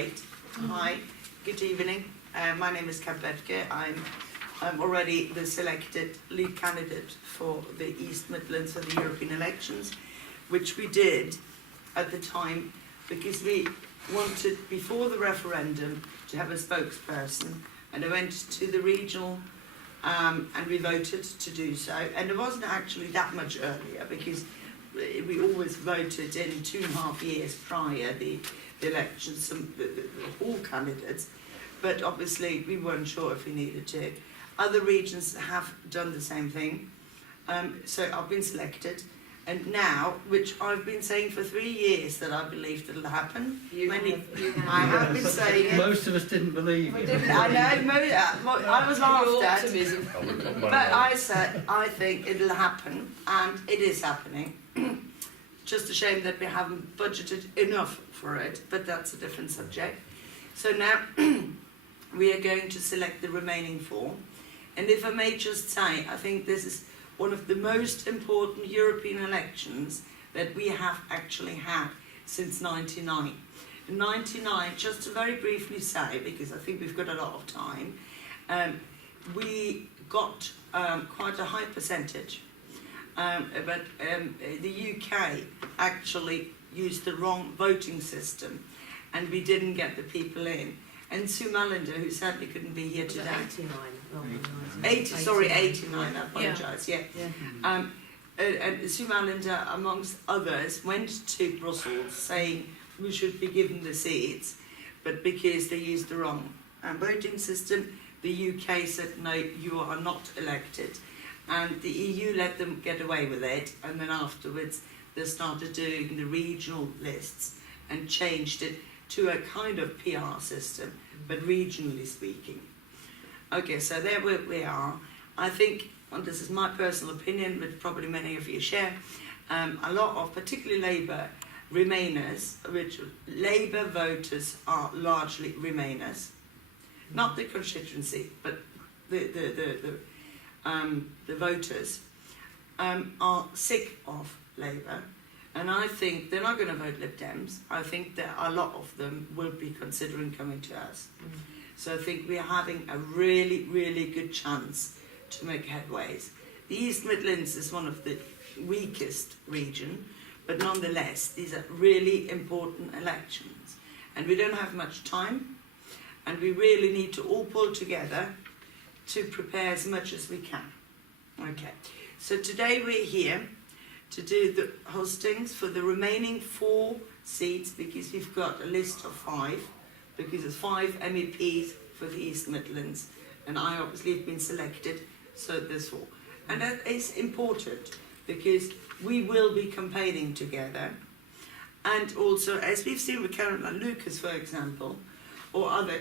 great. Hi, good evening. My name is Kat Boettge. I'm already the selected lead candidate for the East Midlands for the European elections, which we did at the time because we wanted, before the referendum, to have a spokesperson, and I went to the regional and we voted to do so. And it wasn't actually that much earlier because we always voted in 2.5 years prior the elections, all candidates, but obviously we weren't sure if we needed to. Other regions have done the same thing, so I've been selected, and now, which I've been saying for 3 years that I believe that it'll happen. I have been saying it. Most of us didn't believe you. I know, I was laughed at, but I said I think it'll happen, and it is happening. Just a shame that we haven't budgeted enough for it, but that's a different subject. So now we are going to select the remaining 4. And if I may just say, I think this is one of the most important European elections that we have actually had since '99. In '99, just to very briefly say, because I think we've got a lot of time, we got quite a high percentage. But the UK actually used the wrong voting system, and we didn't get the people in. And Sue Mallender, who sadly couldn't be here today. 89, I apologise, yeah. And Sue Mallender, amongst others, went to Brussels saying we should be given the seats, but because they used the wrong voting system, the UK said, no, you are not elected. And the EU let them get away with it, and then afterwards they started doing the regional lists and changed it to a kind of PR system, but regionally speaking. Okay, so there we are. I think, and this is my personal opinion, but probably many of you share, a lot of, particularly Labour Remainers, which Labour voters are largely Remainers, not the constituency, but the voters are sick of Labour. And I think they're not going to vote Lib Dems. I think that a lot of them will be considering coming to us. So I think we're having a really, really good chance to make headways. The East Midlands is one of the weakest regions, but nonetheless, these are really important elections. And we don't have much time, and we really need to all pull together to prepare as much as we can. Okay, so today we're here to do the hustings for the remaining 4 seats, because we've got a list of 5, because there's 5 MEPs for the East Midlands, and I obviously have been selected, so there's 4. And that is important, because we will be campaigning together, and also, as we've seen with Caroline Lucas, for example, or other,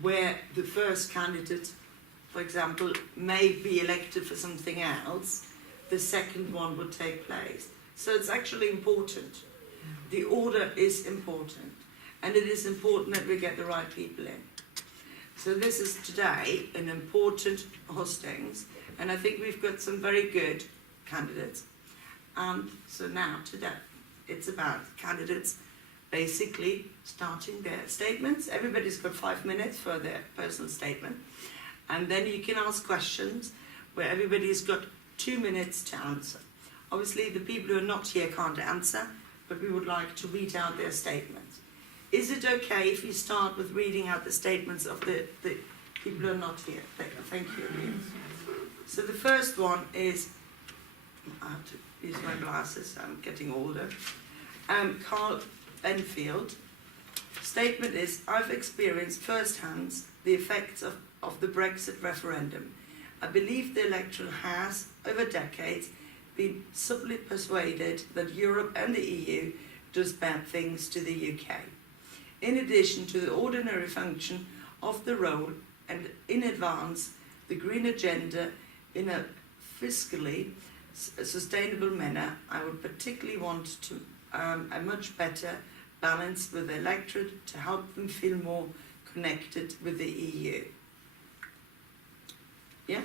where the first candidate, for example, may be elected for something else, the second one will take place. So it's actually important. The order is important. And it is important that we get the right people in. So this is today an important hustings. And I think we've got some very good candidates. And so now today, it's about candidates basically starting their statements. Everybody's got 5 minutes for their personal statement. And then you can ask questions where everybody's got 2 minutes to answer. Obviously, the people who are not here can't answer, but we would like to read out their statements. Is it okay if you start with reading out the statements of the people who are not here? Thank you. So the first one is, I have to use my glasses, I'm getting older. Carl Enfield. Statement is, I've experienced firsthand the effects of the Brexit referendum. I believe the electorate has, over decades, been subtly persuaded that Europe and the EU does bad things to the UK. In addition to the ordinary function of the role and in advance the green agenda in a fiscally sustainable manner, I would particularly want to a much better balance with the electorate to help them feel more connected with the EU. Yeah?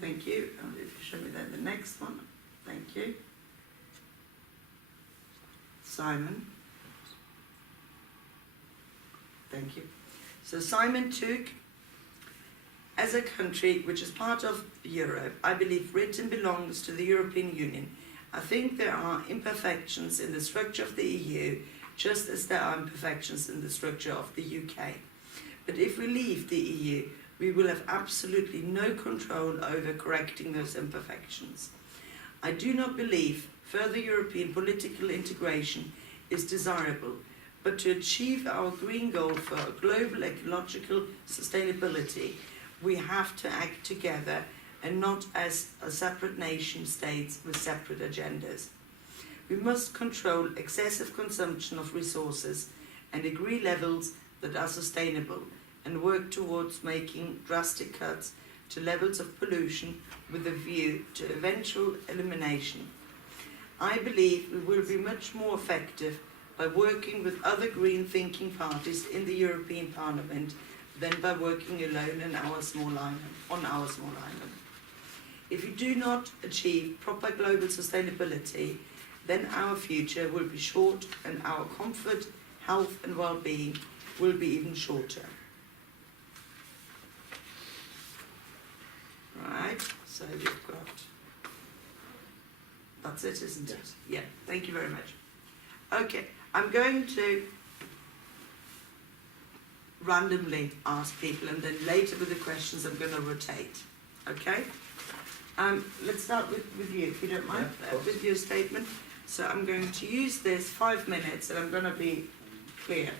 Thank you. And if you show me then the next one. Thank you. Simon. Thank you. So Simon took, as a country which is part of Europe, I believe Britain belongs to the European Union. I think there are imperfections in the structure of the EU, just as there are imperfections in the structure of the UK. But if we leave the EU, we will have absolutely no control over correcting those imperfections. I do not believe further European political integration is desirable, but to achieve our green goal for global ecological sustainability, we have to act together and not as a separate nation states with separate agendas. We must control excessive consumption of resources and agree levels that are sustainable and work towards making drastic cuts to levels of pollution with a view to eventual elimination. I believe we will be much more effective by working with other green thinking parties in the European Parliament than by working alone on our small island. If we do not achieve proper global sustainability, then our future will be short and our comfort, health and well-being will be even shorter. Right, so we've got, that's it, isn't it? Yeah, thank you very much. Okay, I'm going to randomly ask people, and then later with the questions I'm going to rotate. Okay? Let's start with you, if you don't mind, with your statement. So I'm going to use this 5 minutes, and I'm going to be clear.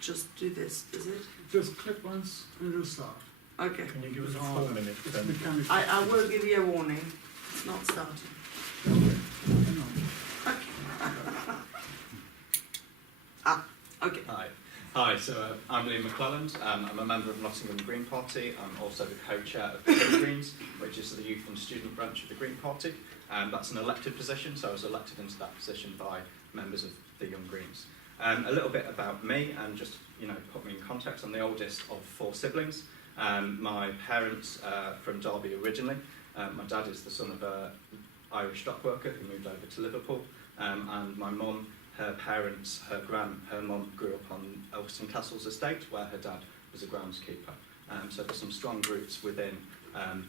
Just do this, is it? Just click once and it'll start. Okay. Can you give us 4 minutes It's then? mechanical. I will give you a warning. It's not starting. Okay. Hang on. Okay. Hi, so I'm McClelland. I'm a member of Nottingham Green Party. I'm also the co-chair of the Green Greens, which is the youth and student branch of the Green Party. That's an elected position, so I was elected into that position by members of the Young Greens. A little bit about me, and just put me in context. I'm the oldest of 4 siblings. My parents are from Derby originally. My dad is the son of an Irish dock worker who moved over to Liverpool, and my mum, her parents, her mum grew up on Elveston Castle's estate, where her dad was a groundskeeper. So there's some strong roots within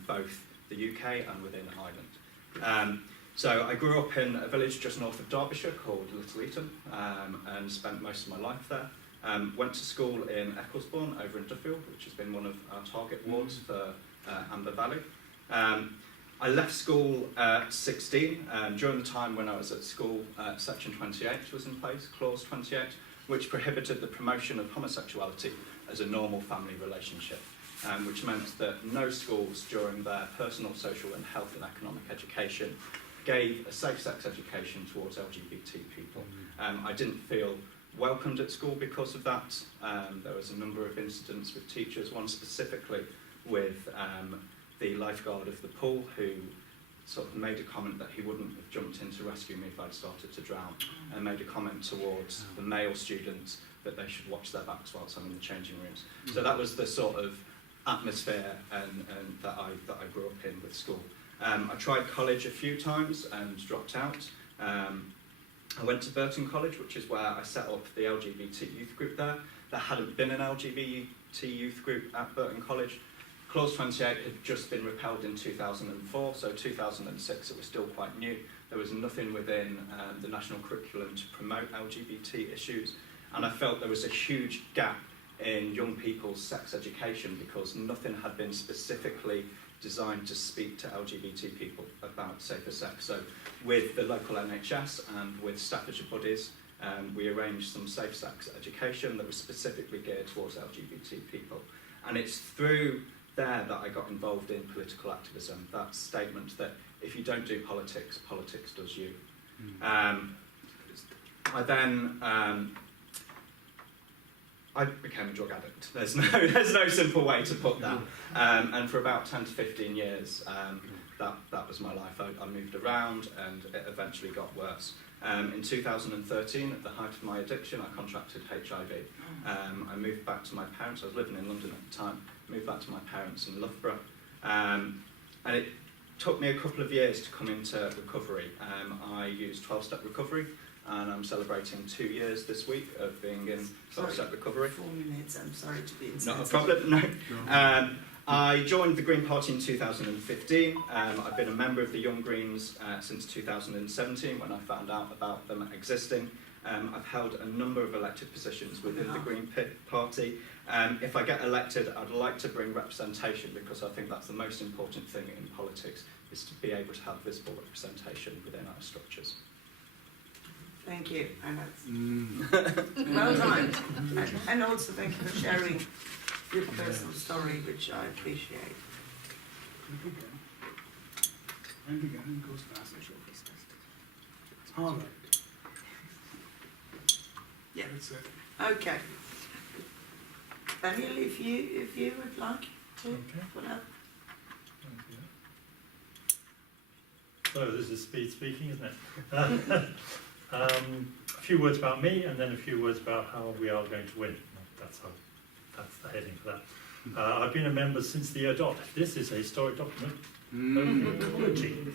both the UK and within Ireland. So I grew up in a village just north of Derbyshire called Little Eaton, and spent most of my life there. Went to school in Ecclesbourne over in Duffield, which has been one of our target wards for Amber Valley. I left school at 16. During the time when I was at school, Section 28 was in place, Clause 28, which prohibited the promotion of homosexuality as a normal family relationship, which meant that no schools during their personal, social and health and economic education gave a safe-sex education towards LGBT people. I didn't feel welcomed at school because of that. There was a number of incidents with teachers, one specifically with the lifeguard of the pool, who sort of made a comment that he wouldn't have jumped in to rescue me if I'd started to drown, and made a comment towards the male students that they should watch their backs whilst I'm in the changing rooms. So that was the sort of atmosphere and that I grew up in with school. I tried college a few times and dropped out. I went to Burton College, which is where I set up the LGBT youth group there. There hadn't been an LGBT youth group at Burton College. Clause 28 had just been repealed in 2004, so 2006 it was still quite new. There was nothing within the national curriculum to promote LGBT issues, and I felt there was a huge gap in young people's sex education because nothing had been specifically designed to speak to LGBT people about safer sex. So with the local NHS and with Staffordshire Buddies, we arranged some safe sex education that was specifically geared towards LGBT people. And it's through there that I got involved in political activism, that statement that if you don't do politics, politics does you. I then I became a drug addict. There's no simple way to put that. And for about 10 to 15 years, that was my life. I moved around, and it eventually got worse. In 2013, at the height of my addiction, I contracted HIV. I moved back to my parents. I was living in London at the time. Moved back to my parents in Loughborough. And it took me a couple of years to come into recovery. I used 12-step recovery, and I'm celebrating 2 years this week of being in self-set recovery. 4 minutes, I'm sorry to be Not a insensitive. problem, no. I joined the Green Party in 2015. I've been a member of the Young Greens since 2017 when I found out about them existing. I've held a number of elected positions within the Green Party. If I get elected, I'd like to bring representation because I think that's the most important thing in politics, is to be able to have visible representation within our structures. Thank you, and that's well timed. And also thank you for sharing your personal story, which I appreciate. And again, it goes fast. All right. Yeah. That's it. Okay. Daniel, if you would like to put up. So this is speed speaking, isn't it? A few words about me, and then a few words about how we are going to win. That's the heading for that. I've been a member since the year dot. This is a historic document, ecology,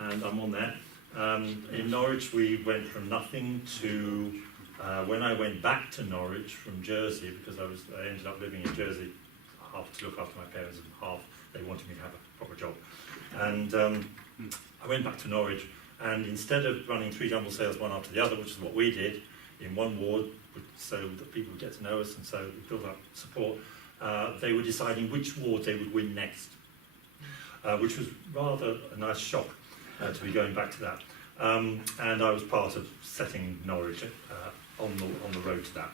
and I'm on there. In Norwich, we went from nothing to when I went back to Norwich from Jersey, because I ended up living in Jersey, half to look after my parents and half they wanted me to have a proper job, and I went back to Norwich. And instead of running 3 jumble sales one after the other, which is what we did in one ward, so that people would get to know us and so we built up support, they were deciding which ward they would win next, which was rather a nice shock to be going back to that. And I was part of setting Norwich on the road to that.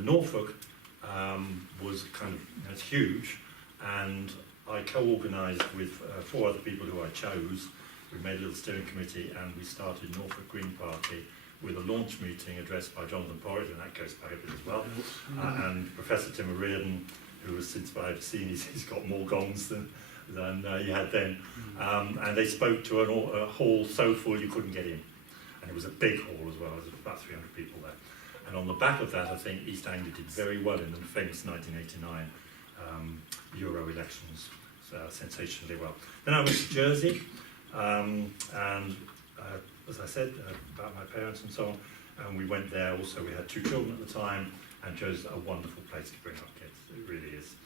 Norfolk was kind of it's huge, and I co-organised with 4 other people who I chose. We made a little steering committee and we started Norfolk Green Party with a launch meeting addressed by Jonathan Porritt, and that goes back a bit as well, and Professor Tim O'Riordan, who was, since I've seen, he's got more gongs than he had then, and they spoke to a hall so full you couldn't get in, and it was a big hall as well. There was about 300 people there, and on the back of that I think East Anglia did very well in the famous 1989 Euro elections, sensationally well. Then I went to Jersey. And as I said, about my parents and so on, and we went there also. We had 2 children at the time, and Jersey's a wonderful place to bring up kids. It really is.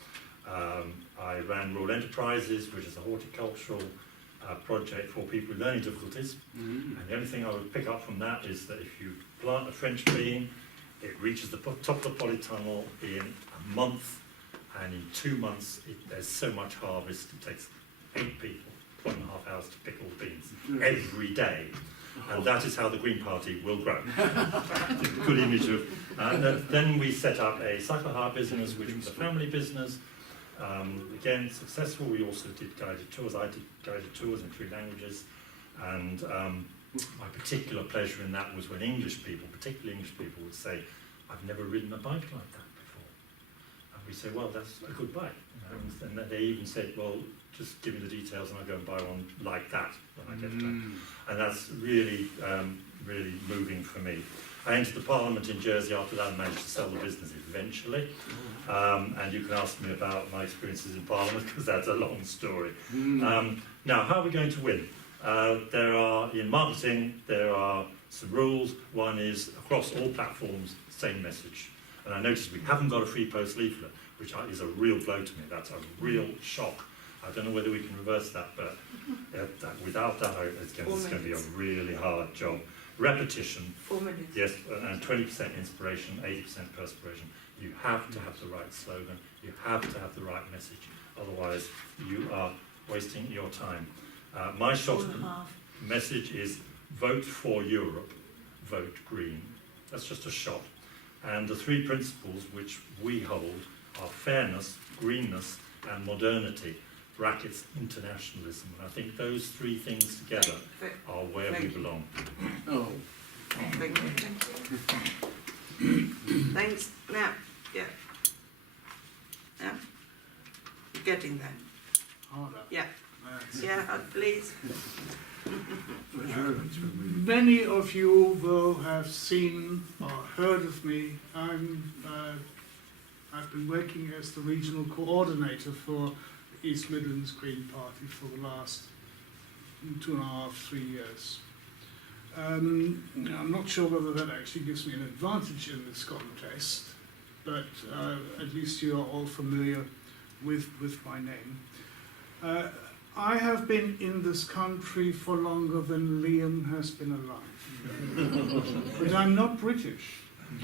I ran Rural Enterprises, which is a horticultural project for people with learning difficulties. And the only thing I would pick up from that is that if you plant a French bean, it reaches the top of the polytunnel in a month, and in 2 months there's so much harvest. It takes 8 people 1.5 hours to pick all the beans every day, and that is how the Green Party will grow. Good image of. Then we set up a cycle hire business, which was a family business. Again, successful. We also did guided tours. I did guided tours in 3 languages, and my particular pleasure in that was when English people, particularly English people, would say, "I've never ridden a bike like that before," and we say, "Well, that's a good bike." And they even said, "Well, just give me the details and I'll go and buy one like that when I get back." And that's really, really moving for me. I entered the Parliament in Jersey after that and managed to sell the business eventually. And you can ask me about my experiences in Parliament because that's a long story. Now, how are we going to win? In marketing, there are some rules. One is across all platforms, same message. And I noticed we haven't got a free post leaflet, which is a real blow to me. That's a real shock. I don't know whether we can reverse that, but without that, it's going to be a really hard job. Repetition. 4 minutes. Yes, and 20% inspiration, 80% perspiration. You have to have the right slogan. You have to have the right message. Otherwise, you are wasting your time. My short message is vote for Europe, vote green. That's just a shot. And the 3 principles which we hold are fairness, greenness, and modernity. Brackets internationalism, and I think those 3 things together are where we belong. Thank you. Thanks. Now, yeah. You're getting there. Harder. Yeah. Yeah, please. Many of you will have seen or heard of me. I've been working as the regional coordinator for East Midlands Green Party for the last 2.5, 3 years. I'm not sure whether that actually gives me an advantage in this contest, but at least you are all familiar with my name. I have been in this country for longer than Liam has been alive. But I'm not British.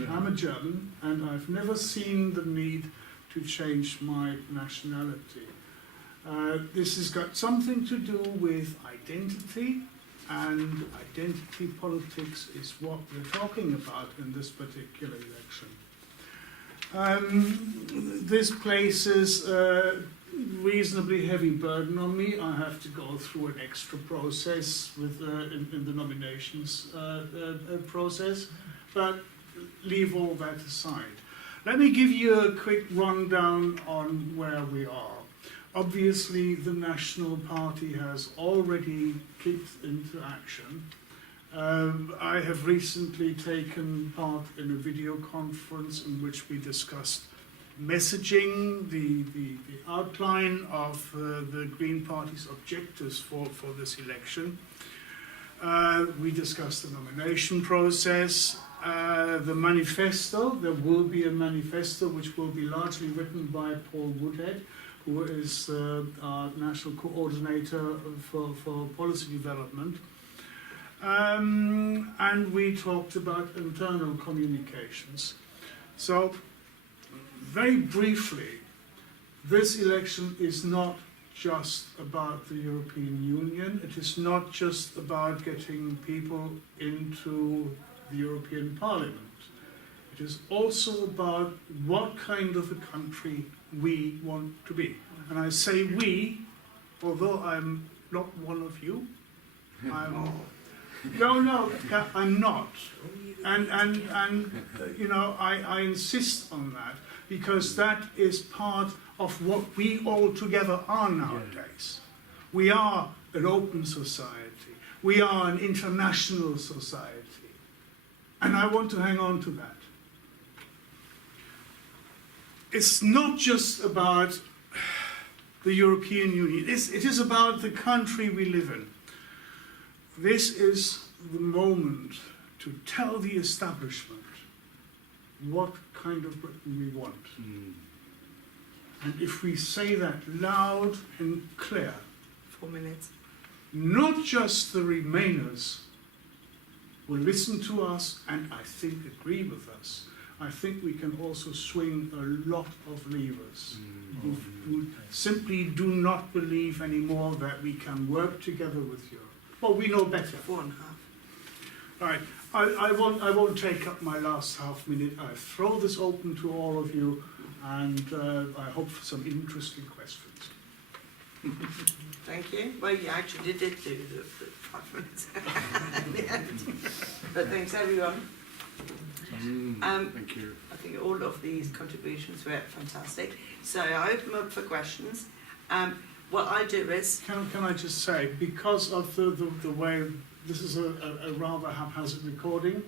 I'm a German, and I've never seen the need to change my nationality. This has got something to do with identity, and identity politics is what we're talking about in this particular election. This places a reasonably heavy burden on me. I have to go through an extra process with in the nominations process, but leave all that aside. Let me give you a quick rundown on where we are. Obviously, the National Party has already kicked into action. I have recently taken part in a video conference in which we discussed messaging, the outline of the Green Party's objectives for this election. We discussed the nomination process, the manifesto. There will be a manifesto which will be largely written by Paul Woodhead, who is our national coordinator for policy development. And we talked about internal communications. So, very briefly, this election is not just about the European Union. It is not just about getting people into the European Parliament. It is also about what kind of a country we want to be. And I say we, although I'm not one of you. No, I'm not. And you know, I insist on that, because that is part of what we all together are nowadays. We are an open society. We are an international society. And I want to hang on to that. It's not just about the European Union. It is about the country we live in. This is the moment to tell the establishment what kind of Britain we want. And if we say that loud and clear, 4 minutes. not just the Remainers will listen to us and I think agree with us. I think we can also swing a lot of levers who simply do not believe anymore that we can work together with Europe. Well, we know better. 4.5. All right, I won't take up my last half minute. I throw this open to all of you, and I hope for some interesting questions. Thank you. Well, you actually did do the 5 minutes at the end. But thanks, everyone. Thank you. I think all of these contributions were fantastic. So I open up for questions. What I do is... Can I just say, because of the way this is a rather haphazard recording,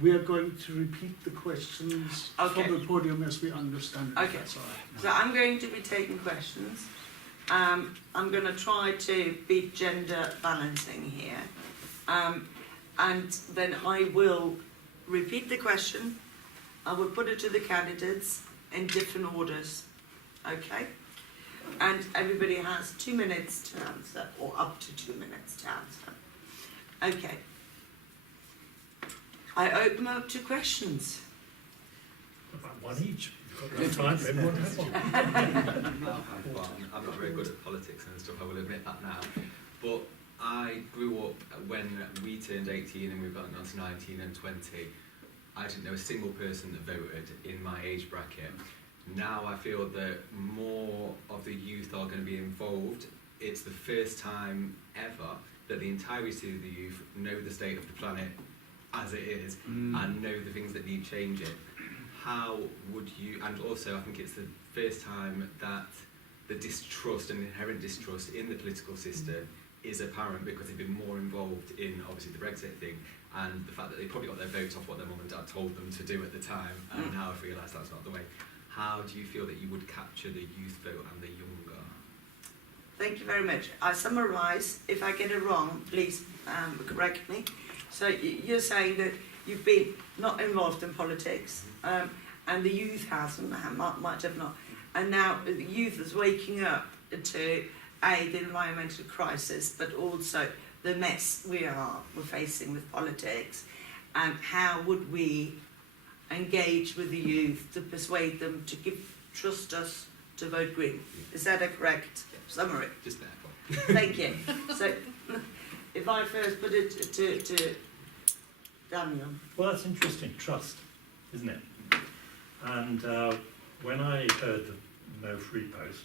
we are going to repeat the questions from the podium as we understand it. Okay. That's all right. So I'm going to be taking questions. I'm going to try to be gender balancing here. And then I will repeat the question. I will put it to the candidates in different orders. Okay? And everybody has 2 minutes to answer, or up to 2 minutes to answer. Okay. I open up to questions. About one each. You've got time for everyone to have one. I'll have one. I'm not very good at politics and stuff, I will admit that now. But I grew up when we turned 18 and we got to 19 and 20. I didn't know a single person that voted in my age bracket. Now I feel that more of the youth are going to be involved. It's the first time ever that the entirety of the youth know the state of the planet as it is and know the things that need changing. How would you, and also I think it's the first time that the distrust and inherent distrust in the political system is apparent, because they've been more involved in obviously the Brexit thing and the fact that they probably got their vote off what their mum and dad told them to do at the time, and now I've realised that's not the way. How do you feel that you would capture the youth vote and the younger? Thank you very much. I summarise. If I get it wrong, please correct me. So you're saying that you've been not involved in politics, and the youth hasn't, might have not, and now the youth is waking up to the environmental crisis, but also the mess we're facing with politics, and how would we engage with the youth to persuade them to trust us to vote Green? Is that a correct summary? Just there. Thank you. So, if I first put it to Daniel. Well, that's interesting. Trust, isn't it? And when I heard the no free post,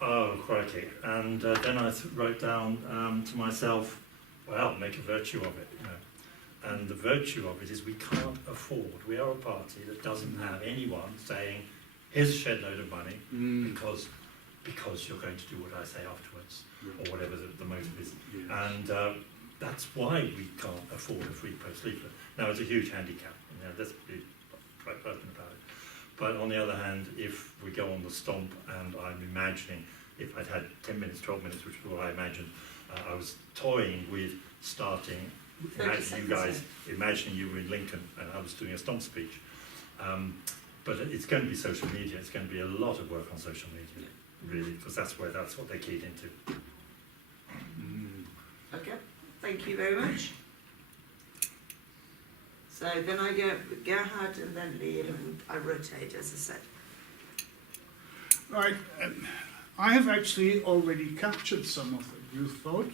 oh, crikey. And then I wrote down to myself, well, make a virtue of it, you know. And the virtue of it is we can't afford, we are a party that doesn't have anyone saying, here's a shed load of money, because you're going to do what I say afterwards, or whatever the motive is. And that's why we can't afford a free post leaflet. Now, it's a huge handicap, you know, let's be quite open about it. But on the other hand, if we go on the stomp, and I'm imagining, if I'd had 10 minutes, 12 minutes, which is what I imagined, I was toying with starting, imagining you were in Lincoln and I was doing a stomp speech. But it's going to be social media, it's going to be a lot of work on social media, really, because that's what they're keyed into. Okay, thank you very much. So then I go with Gerhard and then Liam, and I rotate, as I said. Right, I have actually already captured some of the youth vote.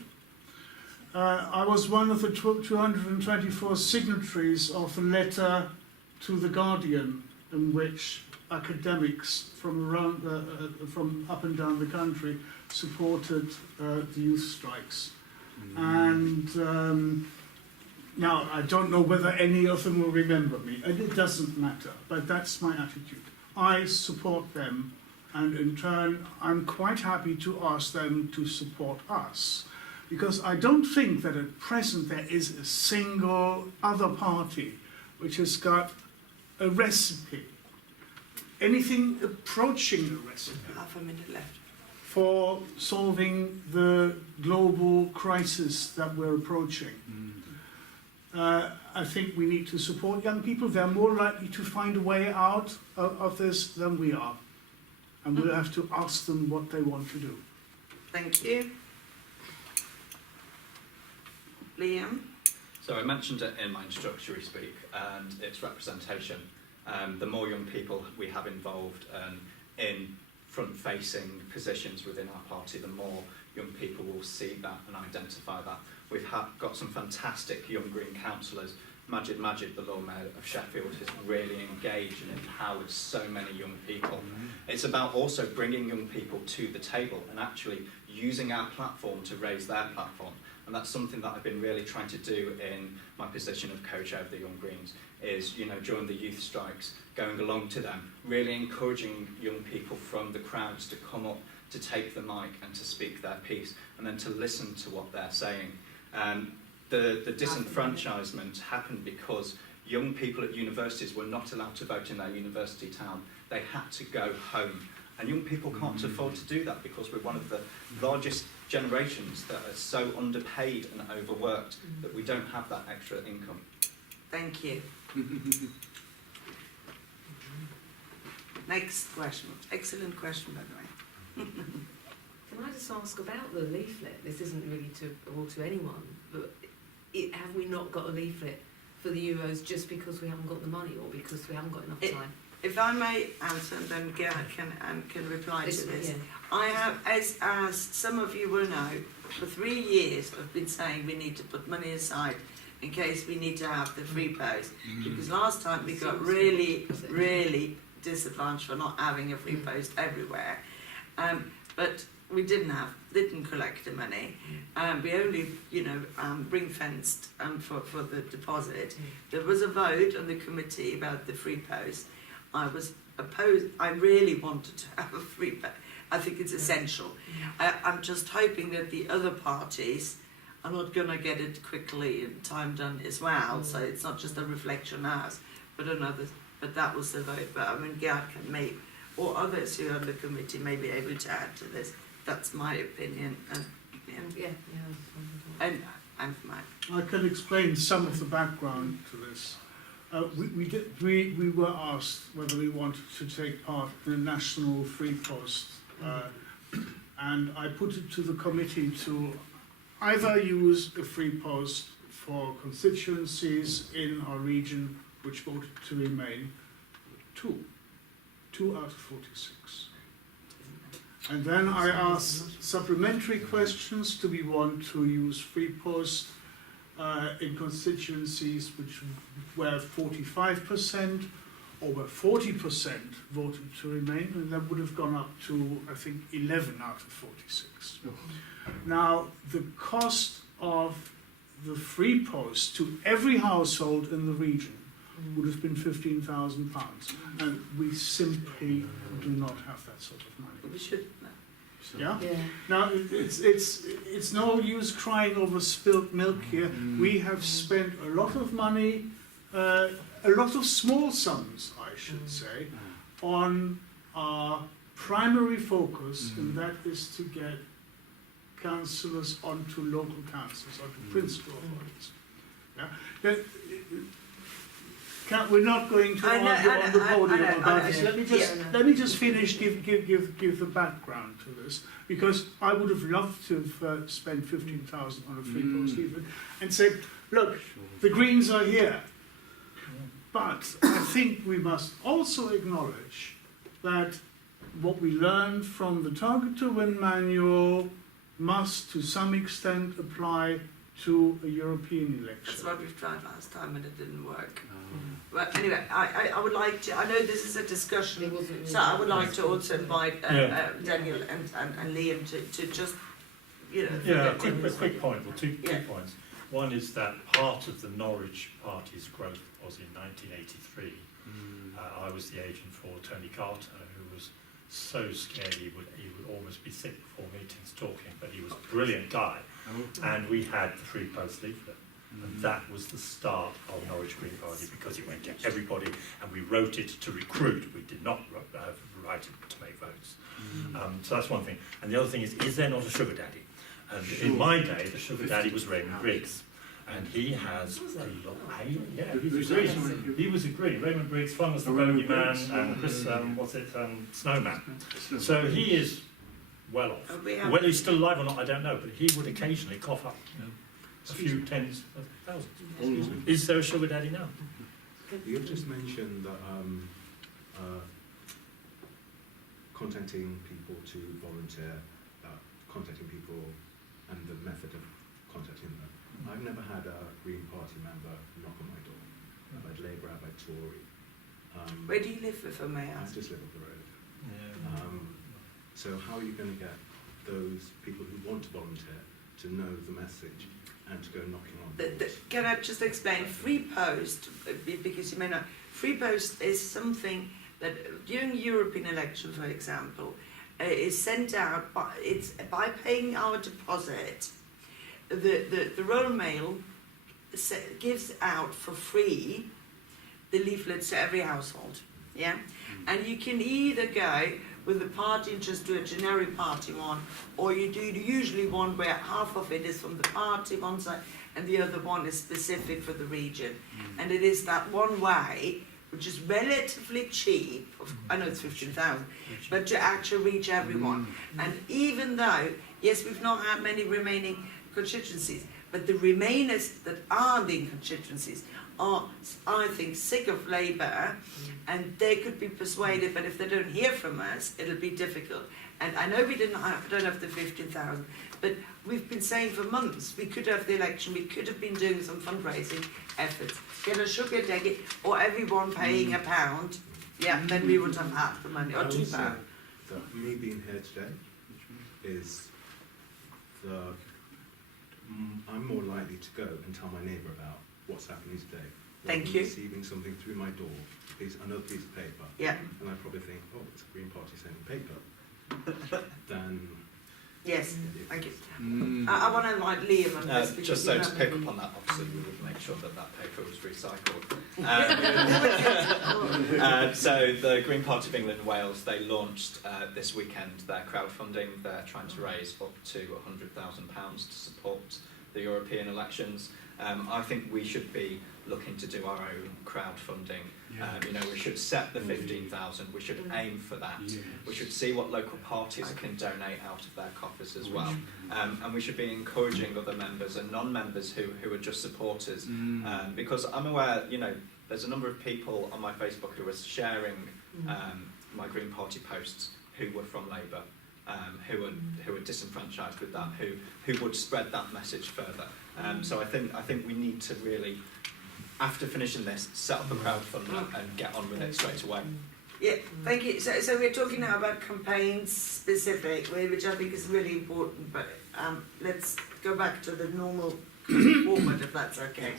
I was one of the 224 signatories of a letter to the Guardian in which academics from around from up and down the country supported the youth strikes. And now I don't know whether any of them will remember me, and it doesn't matter, but that's my attitude. I support them, and in turn I'm quite happy to ask them to support us, because I don't think that at present there is a single other party which has got a recipe, anything approaching a recipe, Half a minute left. for solving the global crisis that we're approaching. I think we need to support young people. They're more likely to find a way out of this than we are. And we'll have to ask them what they want to do. Thank you. Liam? So I mentioned it in my introductory speak, and its representation. The more young people we have involved in front-facing positions within our party, the more young people will see that and identify that. We've got some fantastic young Green councillors. Majid, the Lord Mayor of Sheffield, has really engaged and empowered so many young people. It's about also bringing young people to the table and actually using our platform to raise their platform. And that's something that I've been really trying to do in my position of co-chair of the Young Greens, is, you know, during the youth strikes, going along to them, really encouraging young people from the crowds to come up, to take the mic and to speak their piece, and then to listen to what they're saying. The disenfranchisement happened because young people at universities were not allowed to vote in their university town. They had to go home. And young people can't afford to do that because we're one of the largest generations that are so underpaid and overworked that we don't have that extra income. Thank you. Next question. Excellent question, by the way. Can I just ask about the leaflet? This isn't really to anyone, but have we not got a leaflet for the Euros just because we haven't got the money, or because we haven't got enough time? If I may answer, and then Gerhard can reply to this. Yeah. I have, as some of you will know, for 3 years I've been saying we need to put money aside in case we need to have the free post. Because last time we got really disadvantaged for not having a free post everywhere. But we didn't collect the money. We only, ring-fenced for the deposit. There was a vote on the committee about the free post. I was opposed. I really wanted to have a free post. I think it's essential. I'm just hoping that the other parties are not going to get it quickly and time done as well. So it's not just a reflection on us, but on others. But that was the vote. But I mean, Gerhard can or others who are on the committee may be able to add to this. That's my opinion, and Yeah. and for mine. I can explain some of the background to this. We were asked whether we wanted to take part in a national free post, and I put it to the committee to either use a free post for constituencies in our region which voted to remain, two out of 46. And then I asked supplementary questions: do we want to use free post in constituencies which were 45% or were 40% voted to remain, and that would have gone up to, I think, 11 out of 46. Now, the cost of the free post to every household in the region would have been £15,000, and we simply do not have that sort of money. We should. Yeah? Yeah. Now, it's no use crying over spilt milk here. We have spent a lot of money, a lot of small sums, I should say, on our primary focus, and that is to get councillors onto local councils, onto principal authorities. Yeah? We're not going to argue on the podium about this. Let me just finish, give the background to this, because I would have loved to have spent 15,000 on a free post even, and said, look, the Greens are here. But I think we must also acknowledge that what we learned from the Target to Win manual must to some extent apply to a European election. That's what we've tried last time and it didn't work. But anyway, I would like to, I know this is a discussion, so I would like to also invite Daniel and Liam to just, you know... Yeah, a quick point, or two points. One is that part of the Norwich Party's growth was in 1983. I was the agent for Tony Carter, who was so scared he would almost be sick before meetings talking, but he was a brilliant guy. And we had the free post leaflet. And that was the start of Norwich Green Party, because it went to everybody, and we wrote it to recruit. We did not write it to make votes. So that's one thing. And the other thing is there not a sugar daddy? And in my day, the sugar daddy was Raymond Briggs. And he has a lot. He was a Green. Raymond Briggs, Fun was the Bogey Man, and Chris, Snowman. So he is well off. Whether he's still alive or not, I don't know, but he would occasionally cough up a few tens of thousands. Is there a sugar daddy now? You've just mentioned that contacting people to volunteer, contacting people and the method of contacting them. I've never had a Green Party member knock on my door. I've had Labour, I've had Tory. Where do you live, if I may I ask? just live up the road. So how are you going to get those people who want to volunteer to know the message and to go knocking on doors? Can I just explain? Free post, because you may not... Free post is something that during European election, for example, is sent out by paying our deposit. The Royal Mail gives out for free the leaflets to every household, yeah? And you can either go with the party and just do a generic party one, or you do usually one where half of it is from the party one side and the other one is specific for the region. And it is that one way, which is relatively cheap, I know it's 15,000, but to actually reach everyone. And even though, yes, we've not had many remaining constituencies, but the remainers that aren't in constituencies are, I think, sick of Labour, and they could be persuaded, but if they don't hear from us, it'll be difficult. And I know we don't have the 15,000, but we've been saying for months we could have the election, we could have been doing some fundraising efforts, get a sugar daddy, or everyone paying £1, then we would have had the money, or £2. That me being here today is I'm more likely to go and tell my neighbour about what's happening today. Thank you. Receiving something through my door, another piece of paper, Yeah. and I probably think, oh, it's a Green Party sending paper, than Yes, thank you. I want to invite Liam on this. because Just you so know to pick him. up on that, obviously we would make sure that that paper was recycled. So the Green Party of England and Wales, they launched this weekend their crowdfunding. They're trying to raise up to £100,000 to support the European elections. I think we should be looking to do our own crowdfunding. You know, we should set the 15,000. We should aim for that. We should see what local parties can donate out of their coffers as well. And we should be encouraging other members and non-members who are just supporters. Because I'm aware, you know, there's a number of people on my Facebook who are sharing my Green Party posts who were from Labour, who are disenfranchised with that, who would spread that message further. So I think we need to really, after finishing this, set up a crowdfunder and get on with it straight away. Yeah, thank you. So we're talking now about campaigns specific, which I think is really important, but let's go back to the normal format if that's okay.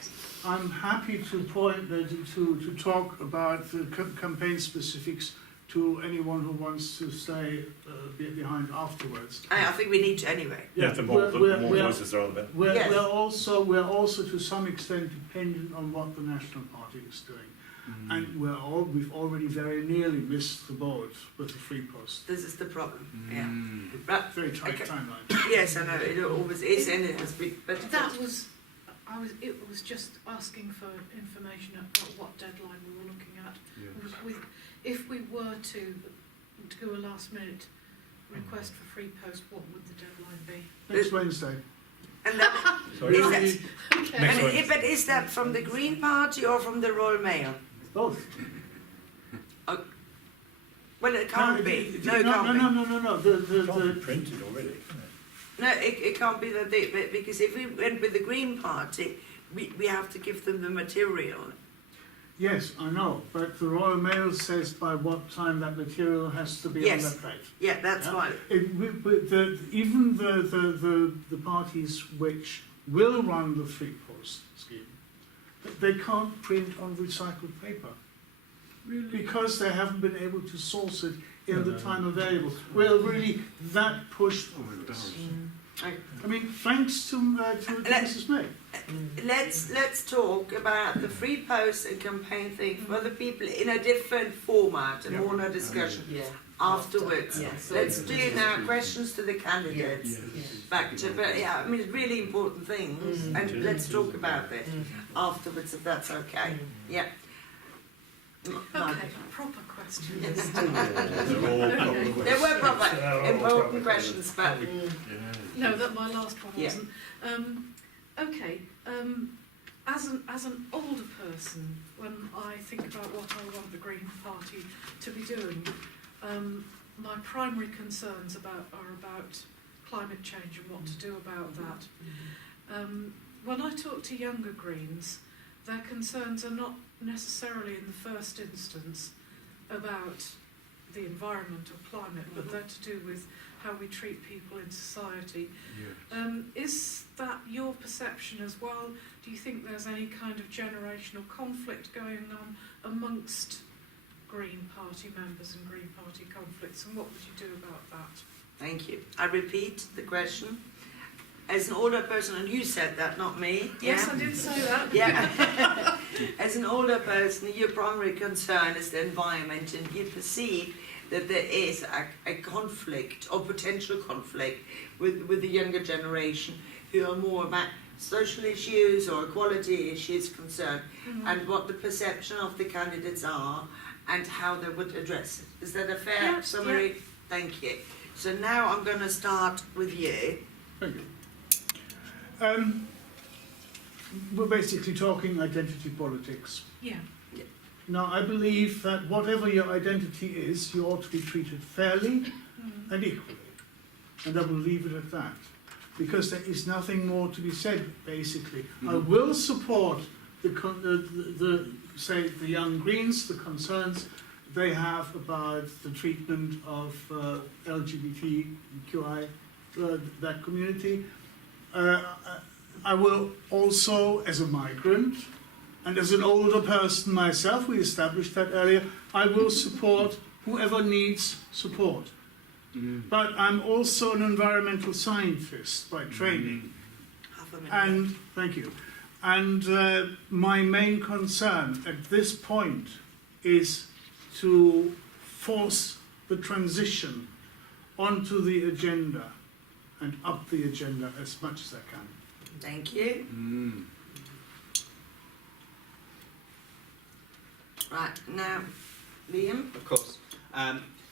I'm happy to to talk about the campaign specifics to anyone who wants to stay behind afterwards. I think we need to anyway. Yeah, the more voices there are, the better. We're also to some extent dependent on what the National Party is doing. And we've already very nearly missed the boat with the free post. This is the problem. Yeah. But, Very tight okay. timeline. Yes, I know it always is, and it has been. But It was just asking for information about what deadline we were looking at. If we were to do a last minute request for free post, what would the deadline be? Next Wednesday. And that, Sorry. is that, Okay. Next and but is that from the Green Party or from the Royal Mail? Both. Well, it can't be. No, it no, can't no, be. no, no, no, no. Can't be printed already, can it? No, it can't be that because if we went with the Green Party, we have to give them the material. Yes, I know, but the Royal Mail says by what time that material has to be Yes. on that plate. Yeah, that's Yeah. fine. Even the parties which will run the free post scheme, they can't print on recycled paper. Really? Because they haven't been able to source it in the time available. We're really that pushed on this. I mean, thanks to Mrs. May. Let's talk about the free post and campaign thing for other people in a different format and more no discussion afterwards. Let's do now questions to the candidates. Back to, but yeah, I mean, it's really important things, and let's talk about it afterwards if that's okay. Yeah. Okay, proper questions. There were proper important questions, but No, that my last one Yeah. wasn't. As an older person, when I think about what I want the Green Party to be doing, my primary concerns are about climate change and what to do about that. When I talk to younger Greens, their concerns are not necessarily in the first instance about the environment or climate, but they're to do with how we treat people in society. Is that your perception as well? Do you think there's any kind of generational conflict going on amongst Green Party members and Green Party conflicts, and what would you do about that? thank you. I repeat the question. As an older person, and you said that, not me. Yes, I did say that. Yeah. As an older person, your primary concern is the environment, and you perceive that there is a conflict or potential conflict with the younger generation who are more about social issues or equality issues concerned, and what the perception of the candidates are and how they would address it. Is that a fair summary? Yeah. Thank you. So now I'm going to start with you. Thank you. We're basically talking identity politics. Yeah. Now, I believe that whatever your identity is, you ought to be treated fairly and equally. And I will leave it at that. Because there is nothing more to be said, basically. I will support the Young Greens, the concerns they have about the treatment of LGBTQI, that community. I will also, as a migrant, and as an older person myself, we established that earlier, I will support whoever needs support. but I'm also an environmental scientist by training. Half a minute. And thank you. And my main concern at this point is to force the transition onto the agenda and up the agenda as much as I can. Thank you. Right, now, Liam? Of course.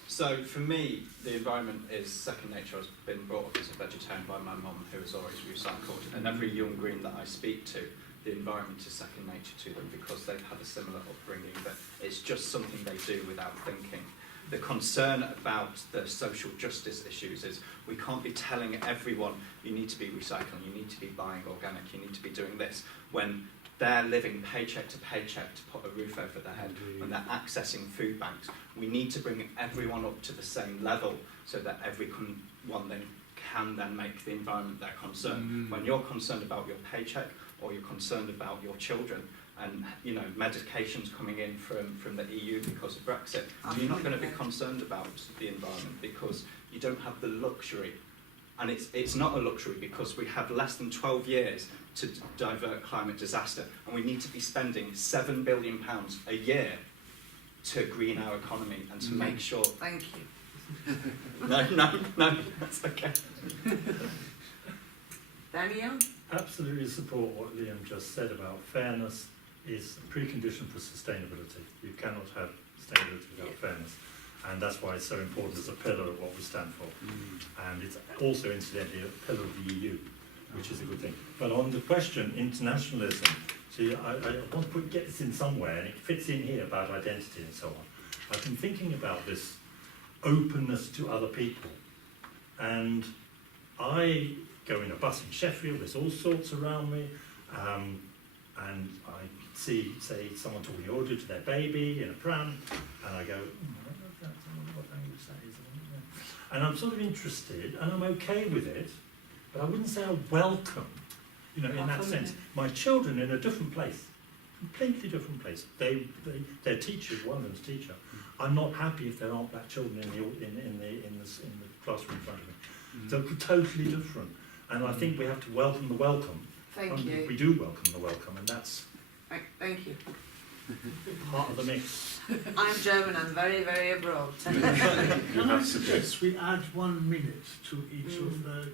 So for me, the environment is second nature. I've been brought up as a vegetarian by my mum, who has always recycled. And every young green that I speak to, the environment is second nature to them because they've had a similar upbringing, but it's just something they do without thinking. The concern about the social justice issues is we can't be telling everyone you need to be recycling, you need to be buying organic, you need to be doing this, when they're living paycheck to paycheck to put a roof over their head, when they're accessing food banks. We need to bring everyone up to the same level so that everyone then can then make the environment their concern. When you're concerned about your paycheck or you're concerned about your children and medications coming in from the EU because of Brexit, you're not going to be concerned about the environment because you don't have the luxury. And it's not a luxury because we have less than 12 years to divert climate disaster, and we need to be spending £7 billion a year to green our economy and to make sure... Thank you. No, that's okay. Daniel? Absolutely support what Liam just said about fairness is a precondition for sustainability. You cannot have sustainability without fairness. And that's why it's so important as a pillar of what we stand for. And it's also, incidentally, a pillar of the EU, which is a good thing. But on the question, internationalism, see, I want to get this in somewhere, and it fits in here about identity and so on. I've been thinking about this openness to other people. And I go in a bus in Sheffield, there's all sorts around me, and I see, say, someone talking Urdu to their baby in a pram, and I go, I don't know what language that is. And I'm sort of interested, and I'm okay with it, but I wouldn't say I welcome, in that sense. My children in a different place, completely different place. They're teachers, one of them's a teacher. I'm not happy if there aren't black children in the classroom in front of me. They're totally different. And I think we have to welcome the welcome. Thank you. We do welcome the welcome, and that's Thank you. part of the mix. I'm German, I'm very, very abroad. Can I suggest we add 1 minute to each of the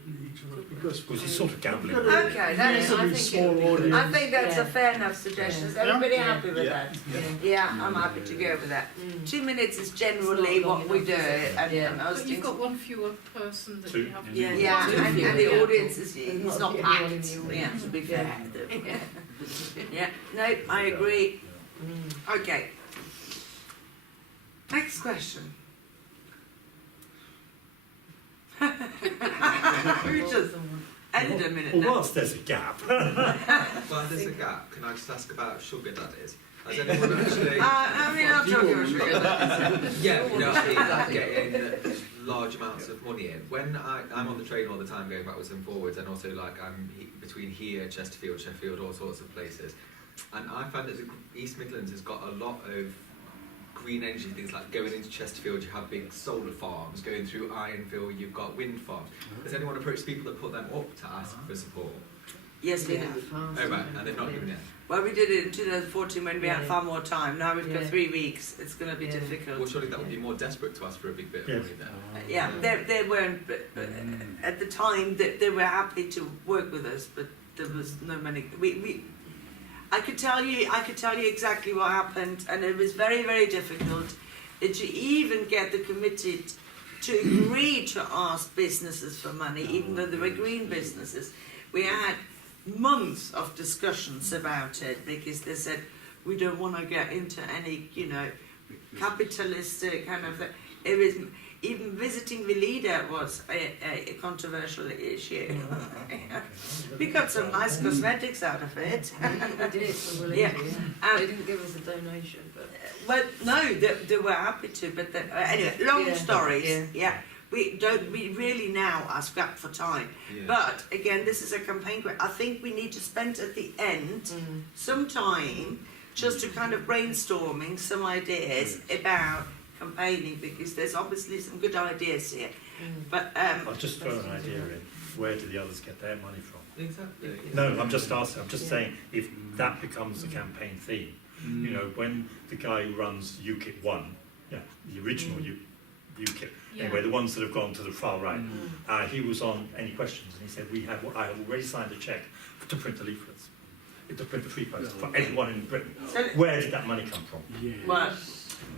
because it's sort of gambling. Okay, that is, reasonably small audience. I think that's a fair enough suggestion. Is everybody happy with Yeah. that? Yeah, I'm happy to go with that. 2 minutes is generally what we do. And most But you've things. got one fewer person that Two. you have. Yeah, and the audience is not everyone packed. in the audience. Yeah, to be fair. Yeah, no, I agree. Okay. Next question. We just ended a minute Well, now. whilst there's a gap. Well, there's a gap. Can I just ask about sugar daddies? Has anyone actually... I mean, I'm talking about sugar. Yeah, I mean, getting large amounts of money in. When I'm on the train all the time going backwards and forwards, and also I'm between here, Chesterfield, Sheffield, all sorts of places. And I find that East Midlands has got a lot of green energy things, like going into Chesterfield you have big solar farms, going through Ironville you've got wind farms. Has anyone approached people that put them up to ask for support? Yes, we have. Oh right, and they've not given it. Well, we did it in 2014 when we had Yeah. far more time. Now we've got Yeah. 3 weeks. It's going to be Yeah. difficult. Well, surely that would be more desperate to ask for a big bit of Yes. money then. Yeah, they weren't, but at the time they were happy to work with us, but there was no money. I could tell you exactly what happened, and it was very, very difficult to even get the committee to agree to ask businesses for money, even though they were green businesses. We had months of discussions about it because they said we don't want to get into any, capitalistic kind of thing. It was even visiting the leader was a controversial issue. We got some nice cosmetics out of it. We did, we were Yeah. They didn't give us a donation, but... Well, no, they were happy to, but anyway, long Yeah. stories. Yeah. We really now are strapped for time. Yeah. But again, this is a campaign where I think we need to spend at the end some time just to kind of brainstorming some ideas about campaigning, because there's obviously some good ideas here. But I'll just throw an idea in. Where do the others get their money from? Exactly. No, I'm just asking. I'm just saying, if that becomes a campaign theme, you know, when the guy who runs UKIP 1, yeah, the original UKIP, anyway, the ones that have gone to the far right, he was on Any Questions, and he said, I have already signed a cheque to print the leaflets, to print the free post for everyone in Britain. So, where did that money come from? well,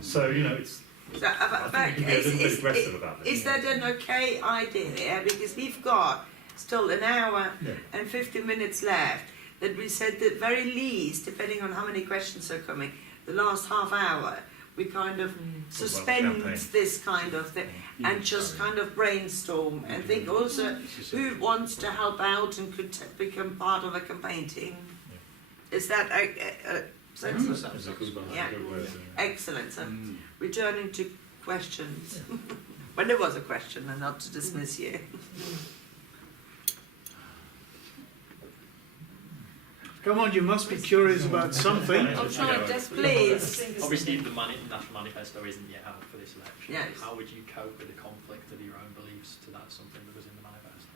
So, you know, it's... so, I think you can be a little bit aggressive about this. is that an okay idea? Because we've got still an hour Yeah. and 50 minutes left, that we said that very least, depending on how many questions are coming, the last half hour, we kind of suspend campaign. this kind of thing and just kind of brainstorm and think also who wants to help out and could become part of a campaign team. Is that sensible? It's a good one. Yeah. Good word, Excellent. So returning to questions. When there was a question, and not to dismiss you. Come on, you must be curious about something. I'm trying desperately. Please. Obviously, the National Manifesto isn't yet out for this election. Yes. How would you cope with the conflict of your own beliefs to that something that was in the manifesto?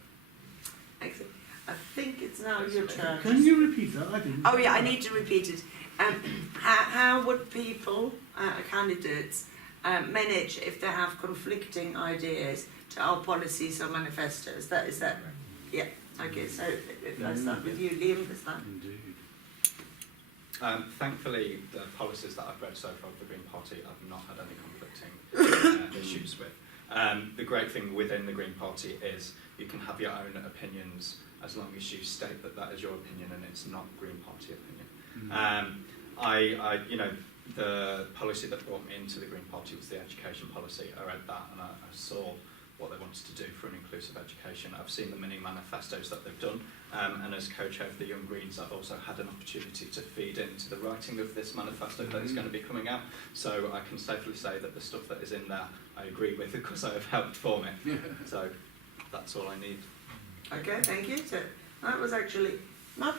Excellent. I think it's now your turn. Can you repeat that? I didn't. Oh yeah, I need to repeat it. How would people, candidates, manage if they have conflicting ideas to our policies or manifestos? Is that right? Yeah. Okay. So I start with you, Liam, this time. Thankfully, the policies that I've read so far of the Green Party, I've not had any conflicting issues with. The great thing within the Green Party is you can have your own opinions as long as you state that that is your opinion and it's not Green Party opinion. You know, the policy that brought me into the Green Party was the education policy. I read that and I saw what they wanted to do for an inclusive education. I've seen the mini manifestos that they've done, and as co-chair of the Young Greens, I've also had an opportunity to feed into the writing of this manifesto that is going to be coming out. So I can safely say that the stuff that is in there, I agree with because I have helped form it. So that's all I need. Okay, thank you. So that was actually not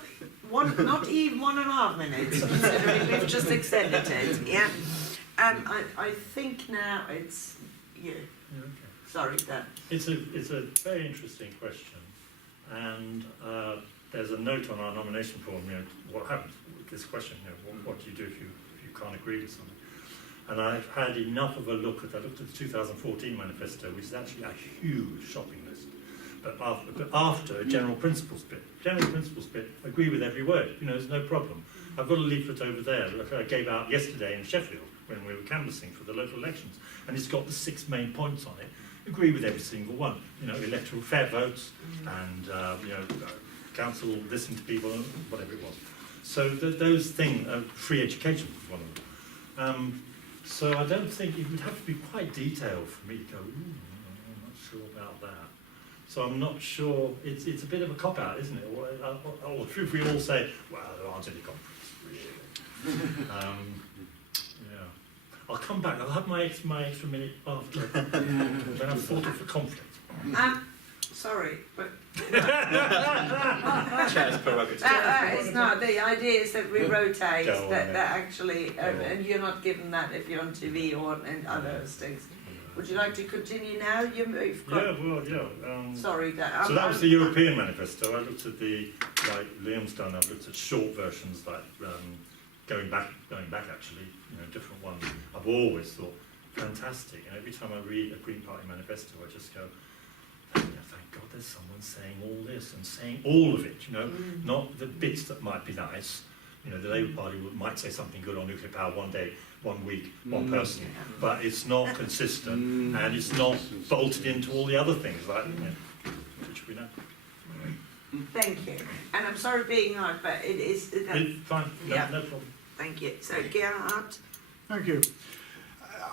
even 1.5 minutes, considering we've just extended it. Yeah. I think now it's you. Okay. Sorry, Dan. It's a very interesting question, and there's a note on our nomination form. You know, what happens with this question? You know, what do you do if you can't agree with something? And I've had enough of a look at. I looked at the 2014 manifesto, which is actually a huge shopping list. But after a general principles bit, agree with every word. You know, there's no problem. I've got a leaflet over there that I gave out yesterday in Sheffield when we were canvassing for the local elections, and it's got the 6 main points on it. Agree with every single one. You know, electoral fair votes, and you know, council listen to people, whatever it was. So those things, free education was one of them. So I don't think it would have to be quite detailed for me to go, I'm not sure about that. So I'm not sure, it's a bit of a cop-out, isn't it? Or if we all say, well, there aren't any conflicts, really. Yeah. I'll come back, I'll have my extra minute after when I've thought of the conflict. Sorry, but Chair's prerogative. it's not. The idea is that we rotate, Go on, that then. actually, and you're not given that if you're on TV or and other things. Would you like to continue now? You've got... Yeah, well, yeah. Sorry, So that was the European manifesto. I looked at like Liam's done, I've looked at short versions, like going back actually, you know, different ones. I've always thought, fantastic. And every time I read a Green Party manifesto, I just go, thank God there's someone saying all this and saying all of it, you know, not the bits that might be nice. You know, the Labour Party might say something good on nuclear power one day, 1 week, one person, but it's not consistent and it's not bolted into all the other things, like, you know, which we know. Thank you. And I'm sorry being hard, but it is... It's fine, no problem. Thank you. So, Gerhard? Thank you.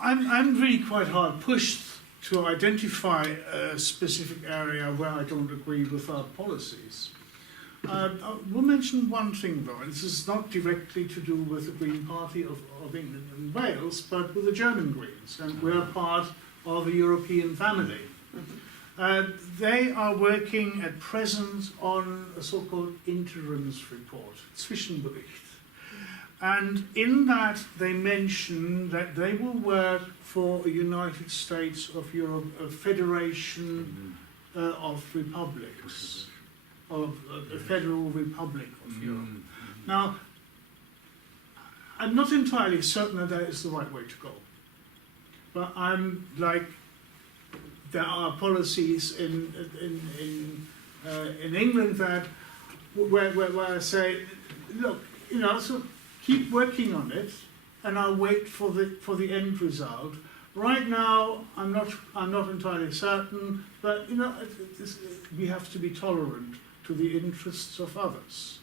I'm really quite hard pushed to identify a specific area where I don't agree with our policies. I will mention one thing though, and this is not directly to do with the Green Party of England and Wales, but with the German Greens, and we're part of a European family. They are working at present on a so-called interims report, Zwischenbericht. And in that, they mention that they will work for a United States of Europe, a federation of republics, of a federal republic of Europe. Now, I'm not entirely certain that that is the right way to go. But I'm like, there are policies in England that where I say, look, you know, so keep working on it, and I'll wait for the end result. Right now, I'm not entirely certain, but you know, we have to be tolerant to the interests of others,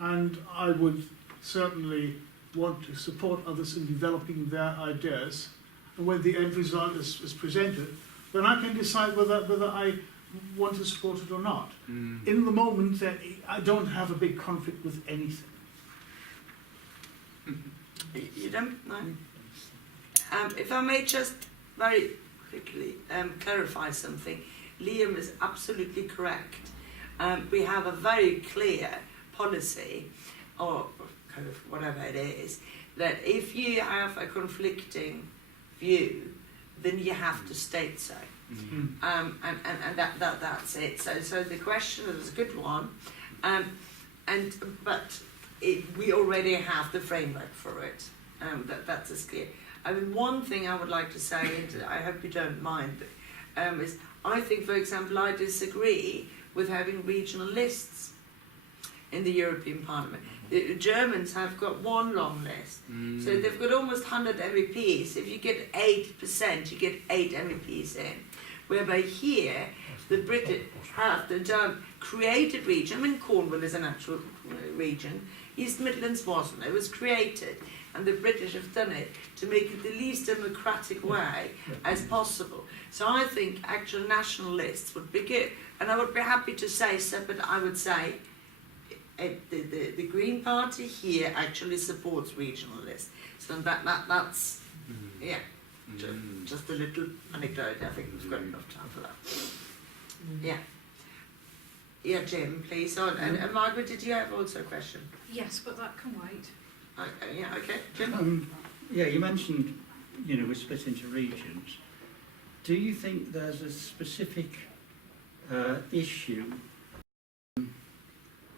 and I would certainly want to support others in developing their ideas. And when the end result is presented, then I can decide whether I want to support it or not. In the moment, I don't have a big conflict with anything. You don't know? If I may just very quickly clarify something, Liam is absolutely correct. We have a very clear policy, or kind of whatever it is, that if you have a conflicting view, then you have to state so. And that's it. So the question is a good one, but we already have the framework for it. That's as clear. I mean, one thing I would like to say, and I hope you don't mind, is I think, for example, I disagree with having regional lists in the European Parliament. The Germans have got one long list, so they've got almost 100 MEPs. If you get 8%, you get 8 MEPs in. Whereby here, the British have the created region. I mean, Cornwall is an actual region. East Midlands wasn't. It was created, and the British have done it to make it the least democratic way as possible. So I think actual national lists would be good, and I would be happy to say so, but I would say the Green Party here actually supports regional lists. So that's yeah, just a little anecdote. I think we've got enough time for that. Yeah, Jim, please. Oh, and Margaret, did you have also a question? Yes, but that can wait. Okay, Jim. Yeah, you mentioned, you know, we're split into regions. Do you think there's a specific issue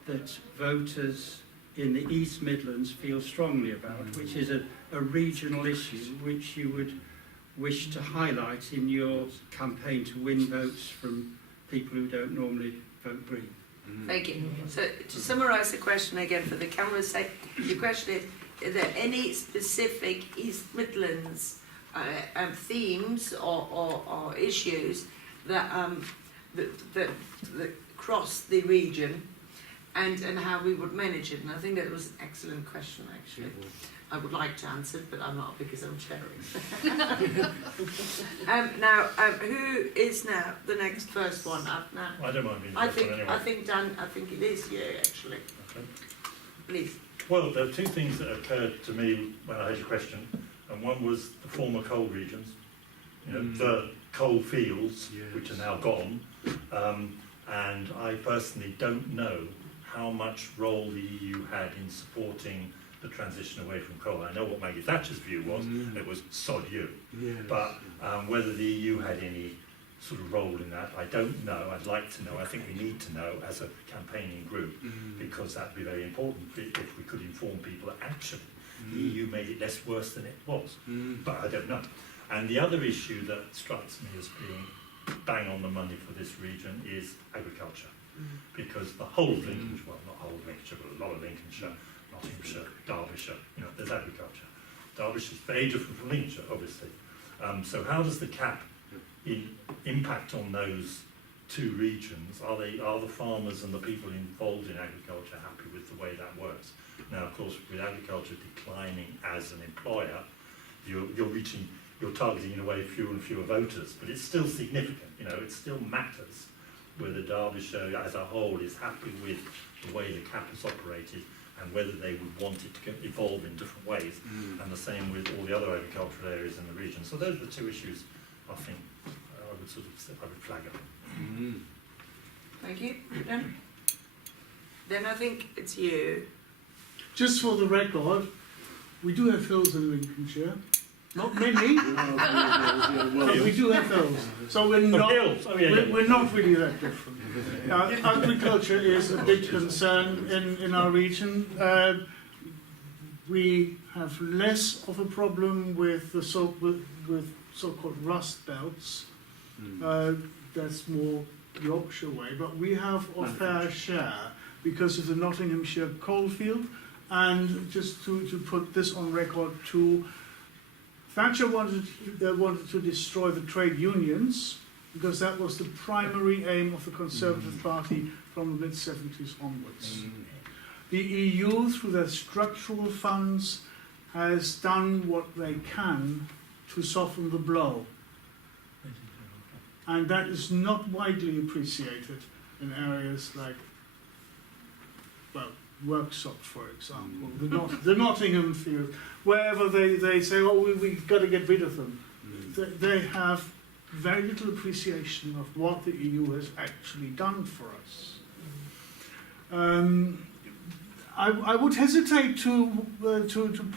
that voters in the East Midlands feel strongly about, which is a regional issue which you would wish to highlight in your campaign to win votes from people who don't normally vote Green? Thank you. So to summarise the question again for the camera's sake, the question is there any specific East Midlands themes or issues that cross the region and how we would manage it? And I think that was an excellent question, actually. I would like to answer it, but I'm not because I'm chairing. Now, who is now the next first one up now? I don't mind being the I first think one anyway. I think Dan. I think it is you actually. Okay. Please. Well, there are two things that occurred to me when I heard your question, and one was the former coal regions, you know, the coal fields, which are now gone, and I personally don't know how much role the EU had in supporting the transition away from coal. I know what Maggie Thatcher's view was, it was sod you. But whether the EU had any sort of role in that, I don't know. I'd like to know. I think we need to know as a campaigning group, because that would be very important if we could inform people that actually the EU made it less worse than it was. But I don't know. And the other issue that strikes me as being bang on the money for this region is agriculture. Because the whole of Lincolnshire, well, not whole of Lincolnshire, but a lot of Lincolnshire, Nottinghamshire, Derbyshire, you know, there's agriculture. Derbyshire's very different from Lincolnshire, obviously. So how does the cap impact on those two regions? Are the farmers and the people involved in agriculture happy with the way that works? Now, of course, with agriculture declining as an employer, you're targeting in a way fewer and fewer voters, but it's still significant. You know, it still matters whether Derbyshire as a whole is happy with the way the cap is operated and whether they would want it to evolve in different ways, and the same with all the other agricultural areas in the region. So those are the two issues I think I would flag up. Thank you. Then I think it's you. just for the record, we do have hills in Lincolnshire. Not many, but we do have hills. So we're not, we're not really that different. Agriculture is a big concern in our region. We have less of a problem with the so-called rust belts. That's more Yorkshire way, but we have a fair share because of the Nottinghamshire coalfield. And just to put this on record too, Thatcher wanted to destroy the trade unions because that was the primary aim of the Conservative Party from the mid-70s onwards. The EU, through their structural funds, has done what they can to soften the blow. And that is not widely appreciated in areas like, well, workshops, for example, the Nottingham field, wherever they say, oh, we've got to get rid of them. They have very little appreciation of what the EU has actually done for us. I would hesitate to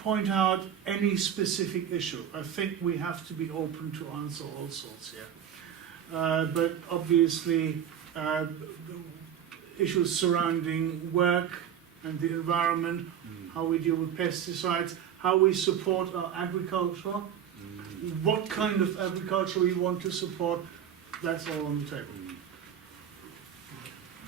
point out any specific issue. I think we have to be open to answer all sorts here. But obviously, issues surrounding work and the environment, how we deal with pesticides, how we support our agriculture, what kind of agriculture we want to support, that's all on the table.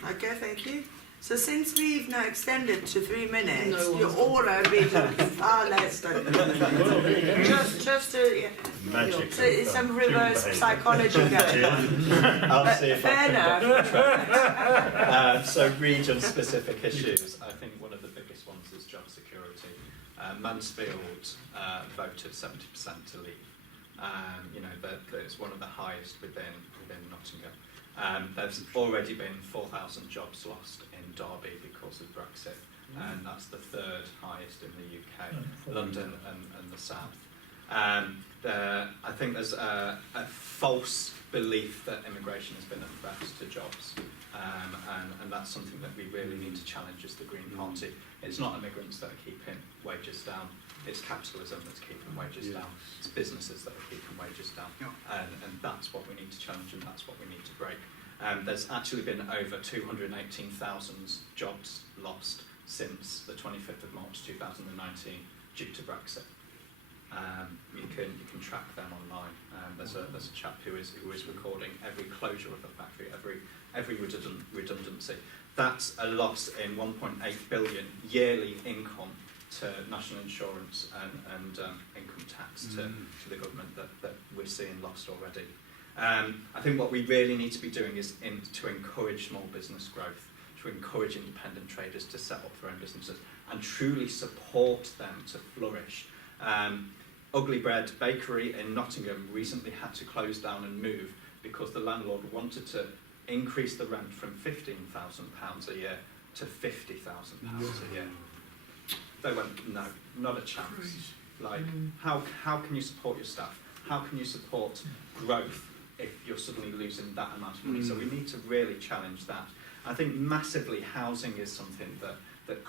Okay, thank you. So since we've now extended to 3 minutes, you're all a bit far less than just to Magic. so it's some reverse psychology going on. I'll see if fair I can so region-specific issues, I think one of the biggest ones is job security. Mansfield voted 70% to leave. You know, it's one of the highest within Nottingham. There's already been 4,000 jobs lost in Derby because of Brexit, and that's the 3rd highest in the UK, London and the South. I think there's a false belief that immigration has been a threat to jobs, and that's something that we really need to challenge as the Green Party. It's not immigrants that are keeping wages down, it's capitalism that's keeping wages down, it's businesses that are keeping wages down, and that's what we need to challenge and that's what we need to break. There's actually been over 218,000 jobs lost since the 25th of March 2019 due to Brexit. You can track them online. There's a chap who is recording every closure of a factory, every redundancy. That's a loss in 1.8 billion yearly income to national insurance and income tax to the government that we're seeing lost already. I think what we really need to be doing is to encourage small business growth, to encourage independent traders to set up their own businesses and truly support them to flourish. Ugly Bread Bakery in Nottingham recently had to close down and move because the landlord wanted to increase the rent from £15,000 a year to £50,000 a year. They went, no, not a chance. Like, how can you support your staff? How can you support growth if you're suddenly losing that amount of money? So we need to really challenge that. I think massively housing is something that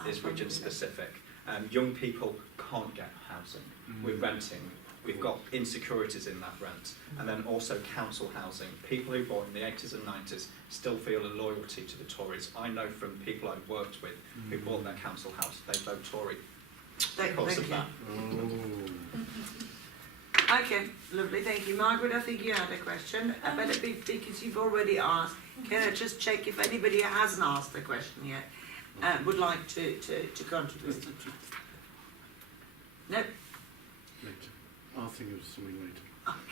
is region specific. Young people can't get housing. We're renting. We've got insecurities in that rent. And then also council housing. People who born in the 80s and 90s still feel a loyalty to the Tories. I know from people I've worked with who bought their council house, they vote Tory because of that. Okay, lovely, thank you. Margaret, I think you had a question, but because you've already asked, can I just check if anybody hasn't asked a question yet, would like to contribute? No? Later. I'll think of something later.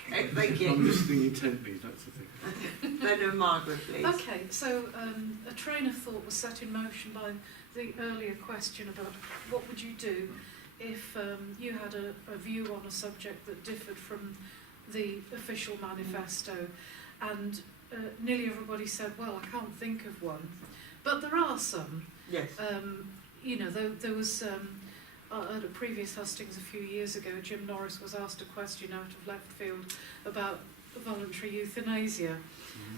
Okay, thank you. I'm listening intently, that's the thing. Then Margaret, please. Okay, so a train of thought was set in motion by the earlier question about what would you do if you had a view on a subject that differed from the official manifesto, and nearly everybody said, well, I can't think of one, but there are some. Yes. You know, there was at a previous Hustings a few years ago, Jim Norris was asked a question out of left field about voluntary euthanasia,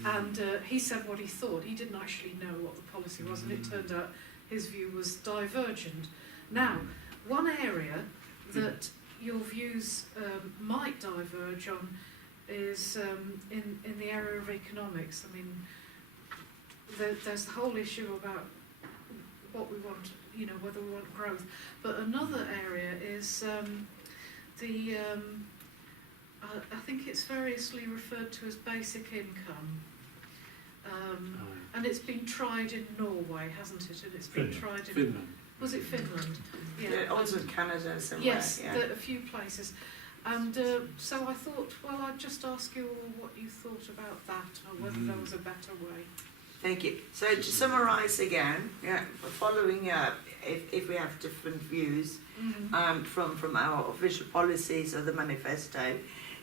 and he said what he thought. He didn't actually know what the policy was, and it turned out his view was divergent. Now, one area that your views might diverge on is in the area of economics. I mean, there's the whole issue about what we want, you know, whether we want growth. But another area is I think it's variously referred to as basic income. And it's been tried in Norway, hasn't it? And it's been tried in Finland. Was it Finland? Yeah, also Canada somewhere. Yes, yeah. a few places. And so I thought, well, I'd just ask you all what you thought about that, or whether there was a better way. Thank you. So to summarise again, following up, if we have different views from our official policies or the manifesto,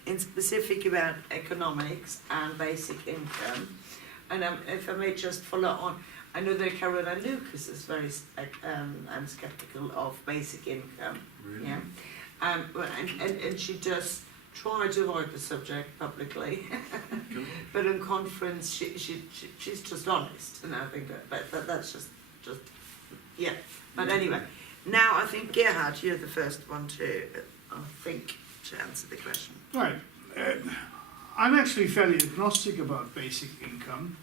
in specific about economics and basic income, and if I may just follow on, I know that Caroline Lucas is very sceptical of basic income. Really? Yeah, and she does try to avoid the subject publicly, but in conference she's just honest, and I think that's just yeah. But anyway, now I think Gerhard, you're the first one to answer the question. Right. I'm actually fairly agnostic about basic income.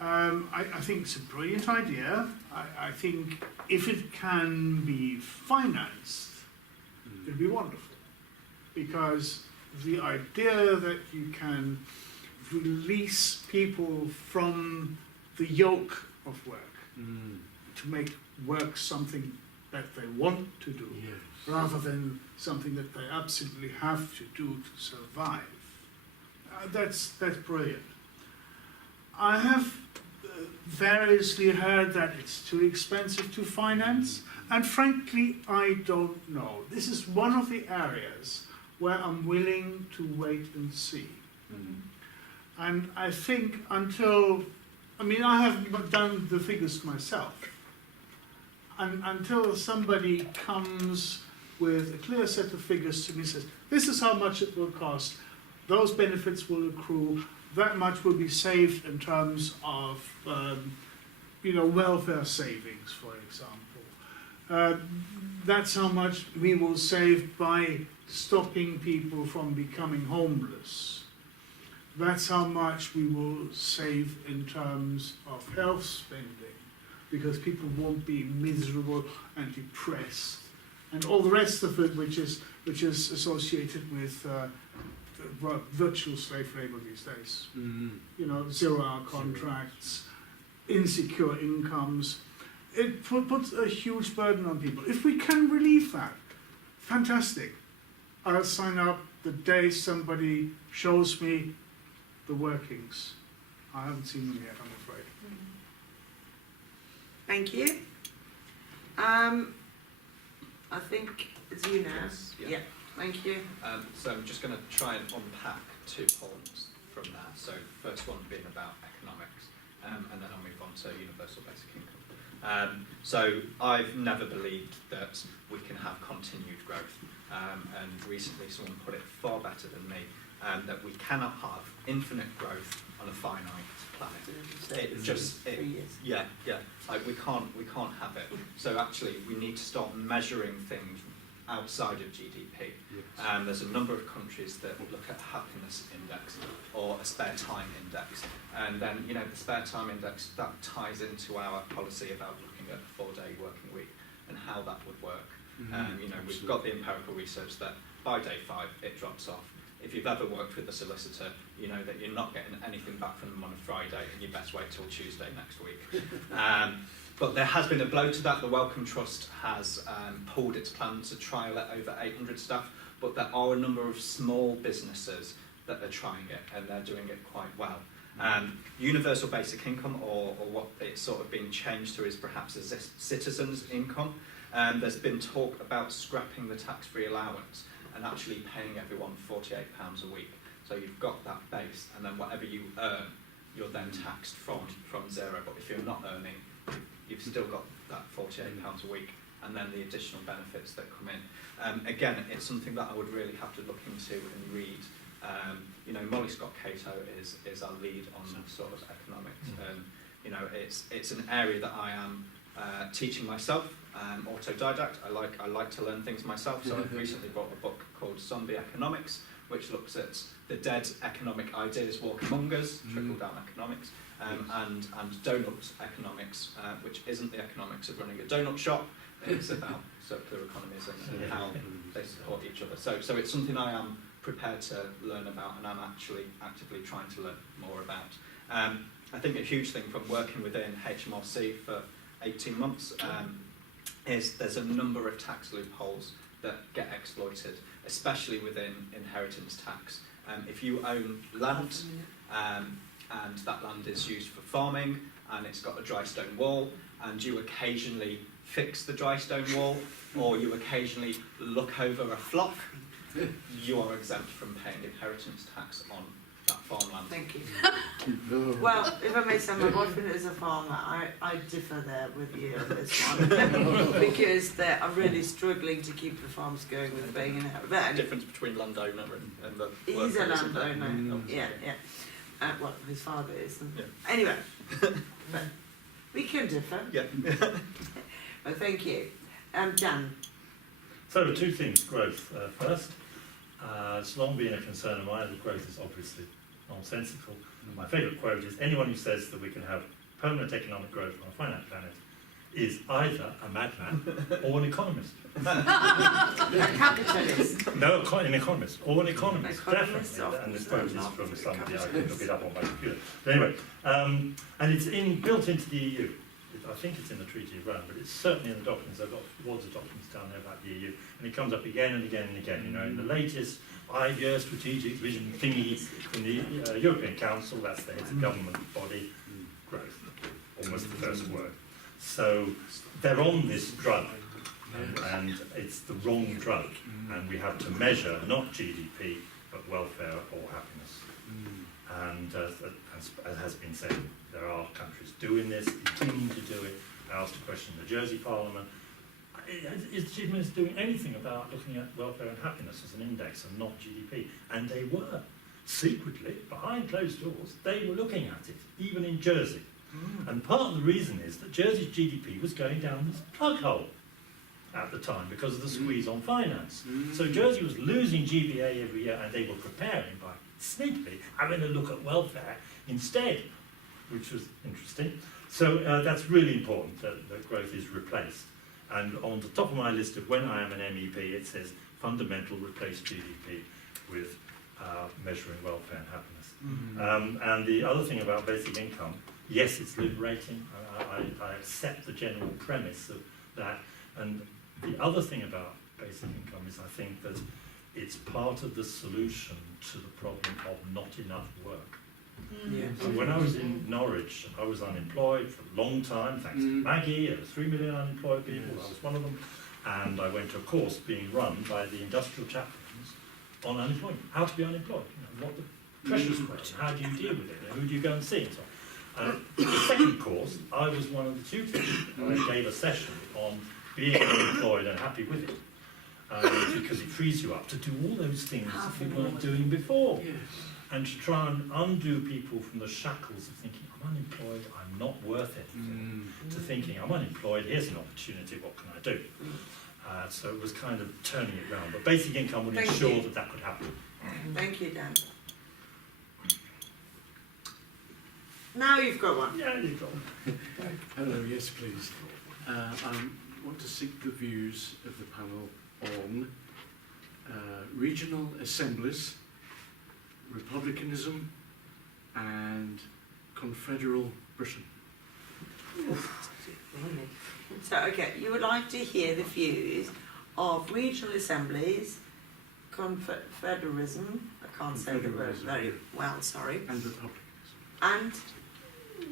I think it's a brilliant idea. I think if it can be financed, it'd be wonderful. Because the idea that you can release people from the yoke of work to make work something that they want to do, rather than something that they absolutely have to do to survive. That's brilliant. I have variously heard that it's too expensive to finance, and frankly, I don't know. This is one of the areas where I'm willing to wait and see. And I think I haven't done the figures myself. And until somebody comes with a clear set of figures to me and says, this is how much it will cost, those benefits will accrue, that much will be saved in terms of welfare savings, for example. That's how much we will save by stopping people from becoming homeless. That's how much we will save in terms of health spending, because people won't be miserable and depressed, and all the rest of it, which is associated with virtual slave labour these days. 0-hour contracts, insecure incomes. It puts a huge burden on people. If we can relieve that, fantastic. I'll sign up the day somebody shows me the workings. I haven't seen them yet, I'm afraid. Thank you. I think it's you now. Yes, yeah. Yeah. Thank you. So I'm just going to try and unpack 2 points from that. So first one being about economics, and then I'll move on to universal basic income. So I've never believed that we can have continued growth, and recently someone put it far better than me, that we cannot have infinite growth on a finite planet. We can't have it. So actually we need to start measuring things outside of GDP. There's a number of countries that look at happiness index or a spare time index, and then the spare time index that ties into our policy about looking at a 4-day working week and how that would work. We've got the empirical research that by day 5 it drops off. If you've ever worked with a solicitor, you know that you're not getting anything back from them on a Friday, and you best wait till Tuesday next week. But there has been a blow to that. The Wellcome Trust has pulled its plan to trial it over 800 staff, but there are a number of small businesses that are trying it, and they're doing it quite well. Universal basic income, or what it's sort of been changed to, is perhaps a citizen's income. There's been talk about scrapping the tax-free allowance and actually paying everyone £48 a week. So you've got that base, and then whatever you earn, you're then taxed from zero. But if you're not earning, you've still got that £48 a week, and then the additional benefits that come in. Again, it's something that I would really have to look into and read. Molly Scott Cato is our lead on sort of economics, and it's an area that I am teaching myself, autodidact. I like to learn things myself, so I've recently bought a book called Zombie Economics, which looks at the dead economic ideas walk among us, trickle-down economics, and donut economics, which isn't the economics of running a donut shop. It's about circular economies and how they support each other. So it's something I am prepared to learn about, and I'm actually actively trying to learn more about. I think a huge thing from working within HMRC for 18 months is there's a number of tax loopholes that get exploited, especially within inheritance tax. If you own land and that land is used for farming and it's got a dry stone wall, and you occasionally fix the dry stone wall, or you occasionally look over a flock, you are exempt from paying inheritance tax on that farmland. Thank you. Well, if I may say, my boyfriend is a farmer. I differ there with you on this one because they are really struggling to keep the farms going with paying inheritance. The difference between landowner and the He's worker, a isn't there? landowner. Yeah. Well, his father is. Yeah. Anyway, but we can differ. Yeah. Well, thank you. Dan. So, two things. Growth first. It's long been a concern of mine that growth is obviously nonsensical. My favourite quote is, anyone who says that we can have permanent economic growth on a finite planet is either a madman or an economist. A capitalist. No, an economist, or an economist, Economists definitely. And this quote is often from say somebody, I can capitalists. look it up on my computer. But anyway, and it's built into the EU. I think it's in the Treaty of Rome, but it's certainly in the documents. I've got loads of documents down there about the EU, and it comes up again and again and again. You know, in the latest 5-year strategic vision thingy in the European Council, that's the heads of government body, growth, almost the first word. So they're on this drug, and it's the wrong drug, and we have to measure not GDP, but welfare or happiness. And as has been said, there are countries doing this, continuing to do it. I asked a question in the Jersey Parliament. Is the Chief Minister doing anything about looking at welfare and happiness as an index and not GDP? And they were. Secretly, behind closed doors, they were looking at it, even in Jersey. And part of the reason is that Jersey's GDP was going down this plug hole at the time because of the squeeze on finance. So Jersey was losing GBA every year, and they were preparing by sneakily having a look at welfare instead, which was interesting. So that's really important that growth is replaced. And on the top of my list of when I am an MEP, it says fundamental replace GDP with measuring welfare and happiness. And the other thing about basic income, yes, it's liberating. I accept the general premise of that. And the other thing about basic income is I think that it's part of the solution to the problem of not enough work. So when I was in Norwich, I was unemployed for a long time, thanks to Maggie. There were 3 million unemployed people, I was one of them. And I went to a course being run by the industrial chaplains on unemployment, how to be unemployed, you know, what the pressures were, and how do you deal with it, and who do you go and see, and so on. The second course, I was one of the tutors. I gave a session on being unemployed and happy with it, because it frees you up to do all those things that you weren't doing before. And to try and undo people from the shackles of thinking, I'm unemployed, I'm not worth anything, to thinking, I'm unemployed, here's an opportunity, what can I do? So it was kind of turning it round. But basic income would ensure that that could happen. Thank you, Dan. Now you've got one. Yeah, you've got one. Hello, yes, please. I want to seek the views of the panel on regional assemblies, republicanism, and confederal Britain. So, okay, you would like to hear the views of regional assemblies, confederalism, I can't say the word very well, sorry, And republicanism. and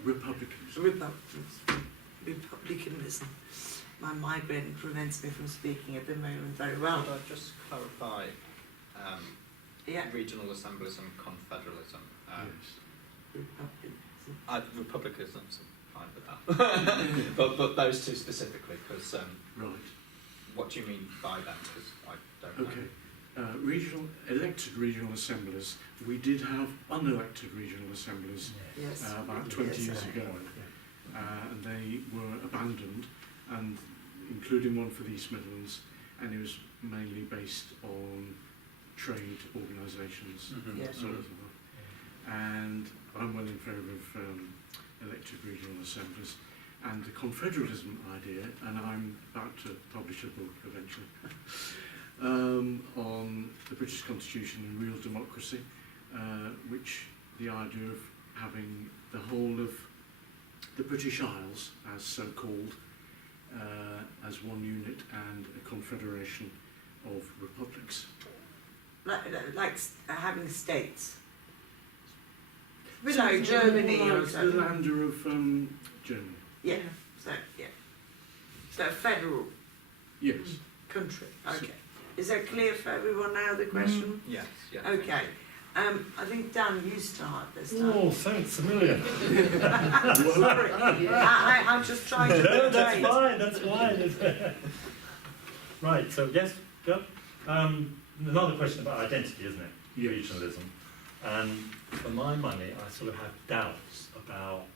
Republicanism. republicanism. My migraine prevents me from speaking at the moment very well. Could I just clarify Yeah. regional assemblies and confederalism? Yes. Republicanism's fine with that. but those two specifically, because Right. what do you mean by that? Because I don't know. Okay. Elected regional assemblies. We did have unelected regional assemblies Yes. about 20 years ago, and they were abandoned. and including one for the East Midlands, and it was mainly based on trade organisations, Yeah. sort of. And I'm well in favour of elected regional assemblies, and the confederalism idea, and I'm about to publish a book eventually on the British Constitution and real democracy, which the idea of having the whole of the British Isles, as so called, as one unit and a confederation of republics. Like having states. Below Germany More or like the something. lander of Germany. Yeah. So a federal Yes. country. Okay. Is that clear for everyone now, the question? Yes, yeah. Okay. I think Dan, you start this time. Oh, sounds familiar. Sorry. I'm just trying to No, that's relate. fine, that's fine. Right, so yes, go. Another question about identity, isn't it? Yes. Regionalism. And for my money, I sort of have doubts about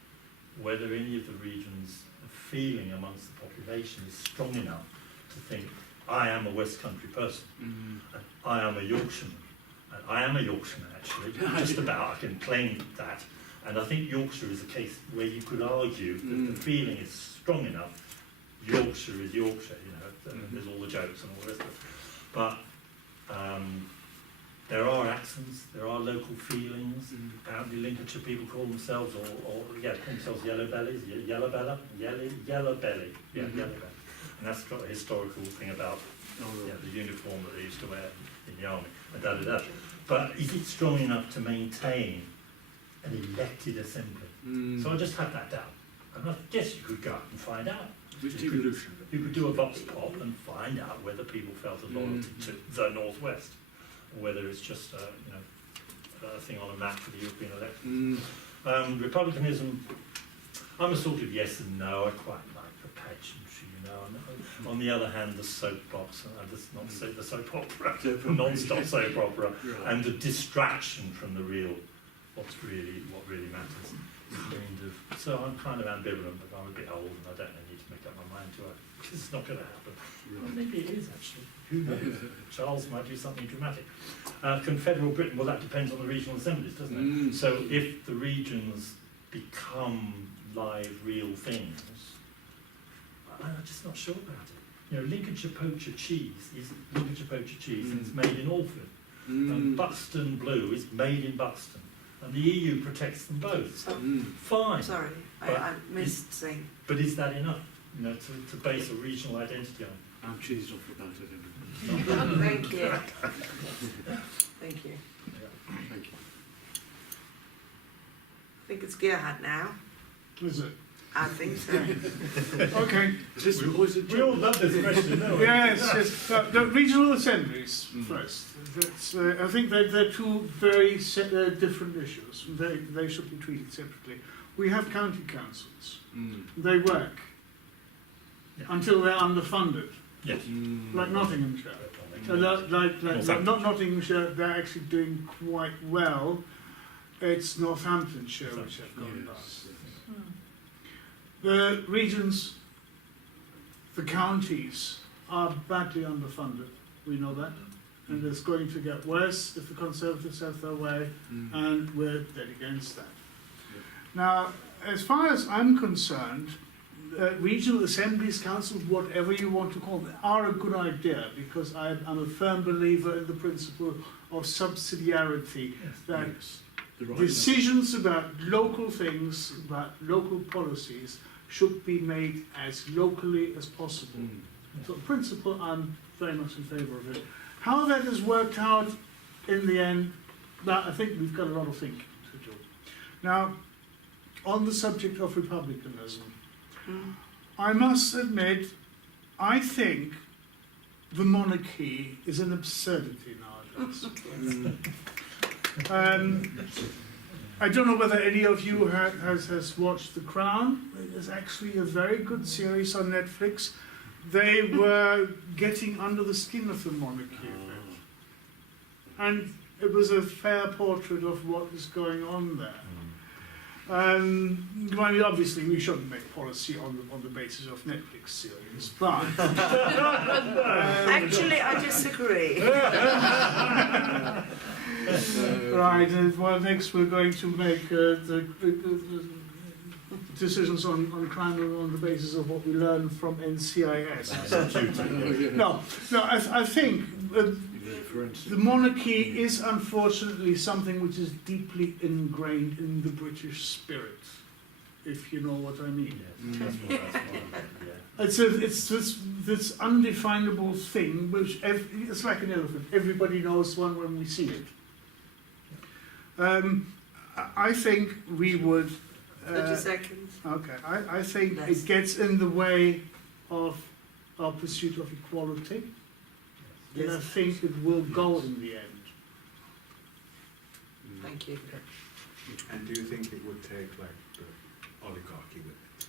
whether any of the regions' feeling amongst the population is strong enough to think, I am a West Country person, and I am a Yorkshireman. And I am a Yorkshireman, actually, just about, I can claim that. And I think Yorkshire is a case where you could argue that the feeling is strong enough. Yorkshire is Yorkshire, you know, there's all the jokes and all the rest of it. But there are accents, there are local feelings. Apparently Lincolnshire people call themselves, call themselves yellow bellies, yellow belly, yellow belly. And that's got a historical thing about the uniform that they used to wear in the army, and But is it strong enough to maintain an elected assembly? So I just had that doubt. And I guess you could go out and find out. With devolution. You could do a vox pop and find out whether people felt a loyalty to the Northwest, or whether it's just a thing on a map for the European election. Republicanism, I'm a sort of yes and no. I quite like the pageantry, you know. And on the other hand, the soapbox, not say the soap opera, non-stop soap opera, and the distraction from the real, what really matters. Kind of, so I'm kind of ambivalent, but I'm a bit old and I don't need to make up my mind to it, because it's not going to happen. Well, maybe it is actually. Who knows? Charles might do something dramatic. Confederal Britain, well, that depends on the regional assemblies, doesn't it? So if the regions become live, real things, I'm just not sure about it. You know, Lincolnshire poacher cheese is Lincolnshire poacher cheese, and it's made in Alford. And Buxton Blue is made in Buxton. And the EU protects them both. Fine. Sorry, I missed saying. But is that enough, you know, to base a regional identity on? I'm cheesed off about it. Thank you. Thank you. Thank you. I think it's Gerhard now. Is it? I think so. Okay. We all love this question, don't we? Yes. The regional assemblies first. That's, I think they're two very different issues. They should be treated separately. We have county councils. They work until they're underfunded. Yes. Like Nottinghamshire. Not Nottinghamshire, they're actually doing quite well. It's Northamptonshire which have gone bust. The regions, the counties, are badly underfunded. We know that. And it's going to get worse if the Conservatives have their way, and we're dead against that. Now, as far as I'm concerned, regional assemblies, councils, whatever you want to call them, are a good idea, because I'm a firm believer in the principle of subsidiarity, that decisions about local things, about local policies, should be made as locally as possible. So, in principle, I'm very much in favour of it. How that has worked out in the end, I think we've got a lot of thinking to do. Now, on the subject of republicanism, I must admit, I think the monarchy is an absurdity nowadays. I don't know whether any of you has watched The Crown. It's actually a very good series on Netflix. They were getting under the skin of the monarchy a bit. And it was a fair portrait of what is going on there. Well, obviously, we shouldn't make policy on the basis of Netflix series, but Actually, I disagree. right. Well, next we're going to make the decisions on crime on the basis of what we learn from NCIS. No. I think the monarchy is unfortunately something which is deeply ingrained in the British spirit, if you know what I mean. It's this undefinable thing which it's like an elephant. Everybody knows one when we see it. I think we would. 30 seconds. Okay, I think it gets in the way of our pursuit of equality. And I think it will go in the end. Thank you. And do you think it would take like the oligarchy with it?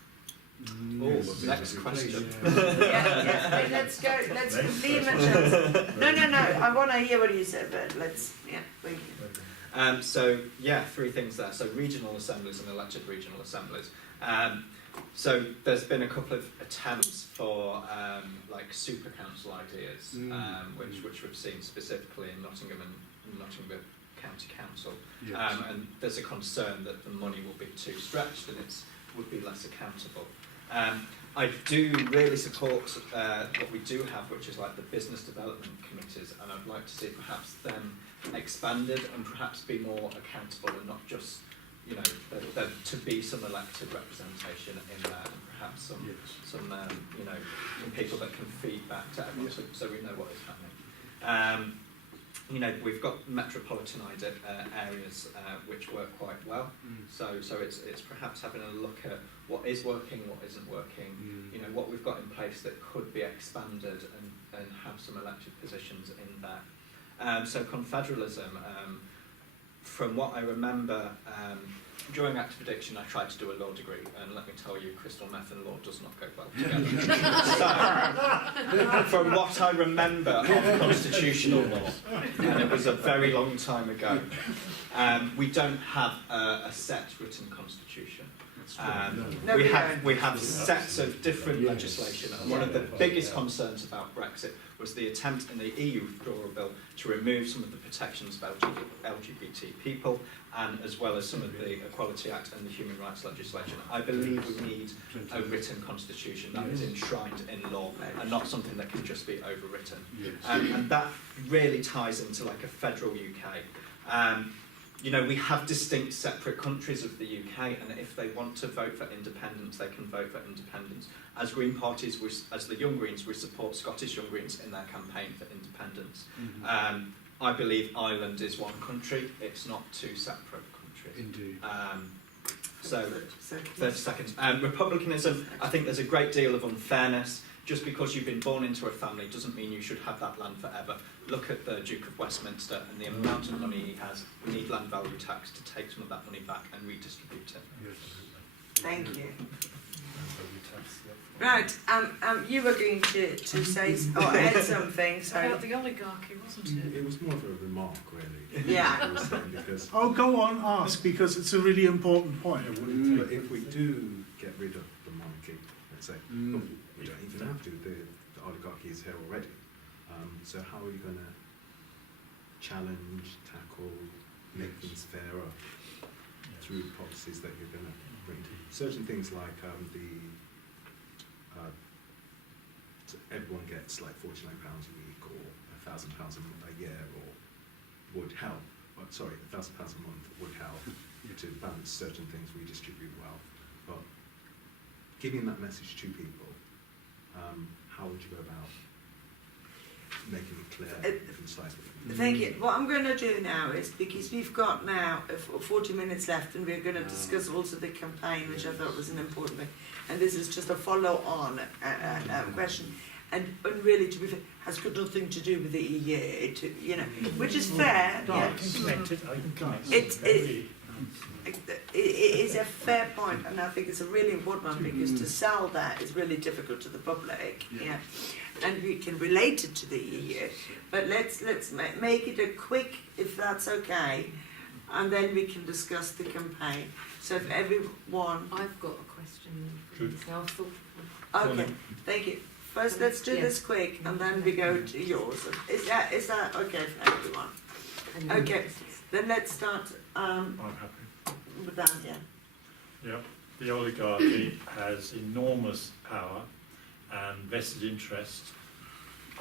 Oh, next question. Yeah. Let's go. Let's leave it. No. I want to hear what you said, but let's. Yeah. Thank you. So yeah, three things there. So regional assemblies and elected regional assemblies. So there's been a couple of attempts for like super council ideas, which we've seen specifically in Nottingham and Nottingham County Council. Yes. And there's a concern that the money will be too stretched and it would be less accountable. I do really support what we do have, which is like the business development committees, and I'd like to see perhaps them expanded and perhaps be more accountable and not just, you know, there to be some elected representation in there and perhaps some you know, some people that can feed back to everyone so we know what is happening. You know, we've got metropolitan areas which work quite well. So it's perhaps having a look at what is working, what isn't working. You know, what we've got in place that could be expanded and have some elected positions in there. So confederalism, from what I remember, during active addiction I tried to do a law degree, and let me tell you, crystal meth and law does not go well together. So, from what I remember of constitutional law, and it was a very long time ago, we don't have a set written constitution. We have sets of different legislation, and one of the biggest concerns about Brexit was the attempt in the EU withdrawal bill to remove some of the protections of LGBT people, and as well as some of the Equality Act and the human rights legislation. I believe we need a written constitution that is enshrined in law and not something that can just be overwritten. And that really ties into like a federal UK. You know, we have distinct separate countries of the UK, and if they want to vote for independence, they can vote for independence. As Green Parties, as the Young Greens, we support Scottish Young Greens in their campaign for independence. I believe Ireland is one country, it's not two separate countries. Indeed. So, 30 seconds. Republicanism, I think there's a great deal of unfairness. Just because you've been born into a family doesn't mean you should have that land forever. Look at the Duke of Westminster and the amount of money he has. We need land value tax to take some of that money back and redistribute it. Thank you. Right, you were going to say or add something. Sorry. About the oligarchy, wasn't it? It was more of a remark, really. Yeah. I was saying, because Go on, ask, because it's a really important point. but if we do get rid of the monarchy, let's say, we don't even have to. The oligarchy is here already. So how are you going to challenge, tackle, make things fairer through policies that you're going to bring? Certain things like so everyone gets like £49 a week or £1,000 a year, or would help. £1,000 a month would help to balance certain things, redistribute wealth. But giving that message to people, how would you go about making it clear and concise? Thank you. What I'm going to do now is, because we've got now 40 minutes left, and we're going to discuss also the campaign, which I thought was an important thing, and this is just a follow-on question, and really, to be fair, has got nothing to do with the EU, you know, which is fair. It is a fair point, and I think it's a really important one, because to sell that is really difficult to the public. Yeah. And we can relate it to the EU, but let's make it a quick, if that's okay. and then we can discuss the campaign. So if everyone... I've got a question. Good. So I've thought, Okay, thank you. First, let's do this quick, and then we go to yours. Is that okay for everyone? and then- Okay, then let's start I'm happy. with Daniel. Yeah, the oligarchy has enormous power and vested interest.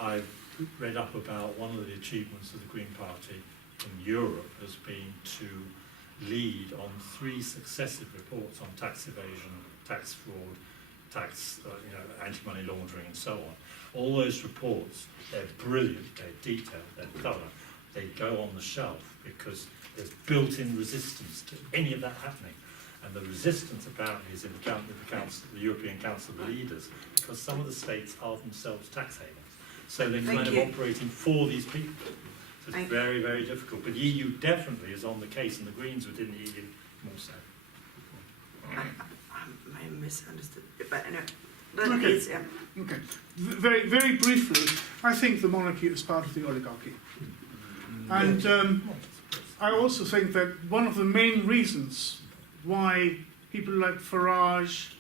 I've read up about one of the achievements of the Green Party in Europe has been to lead on 3 successive reports on tax evasion, tax fraud, anti-money laundering and so on. All those reports, they're brilliant, they're detailed, they're thorough. They go on the shelf because there's built-in resistance to any of that happening. And the resistance apparently is in the European Council of Leaders, because some of the states are themselves tax havens. So they're kind of operating for these people. So it's very, very difficult. But the EU definitely is on the case, and the Greens within the EU more so. I may have misunderstood it, but anyway. But Okay. it's, Okay. Very, very briefly, I think the monarchy is part of the oligarchy. And I also think that one of the main reasons why people like Farage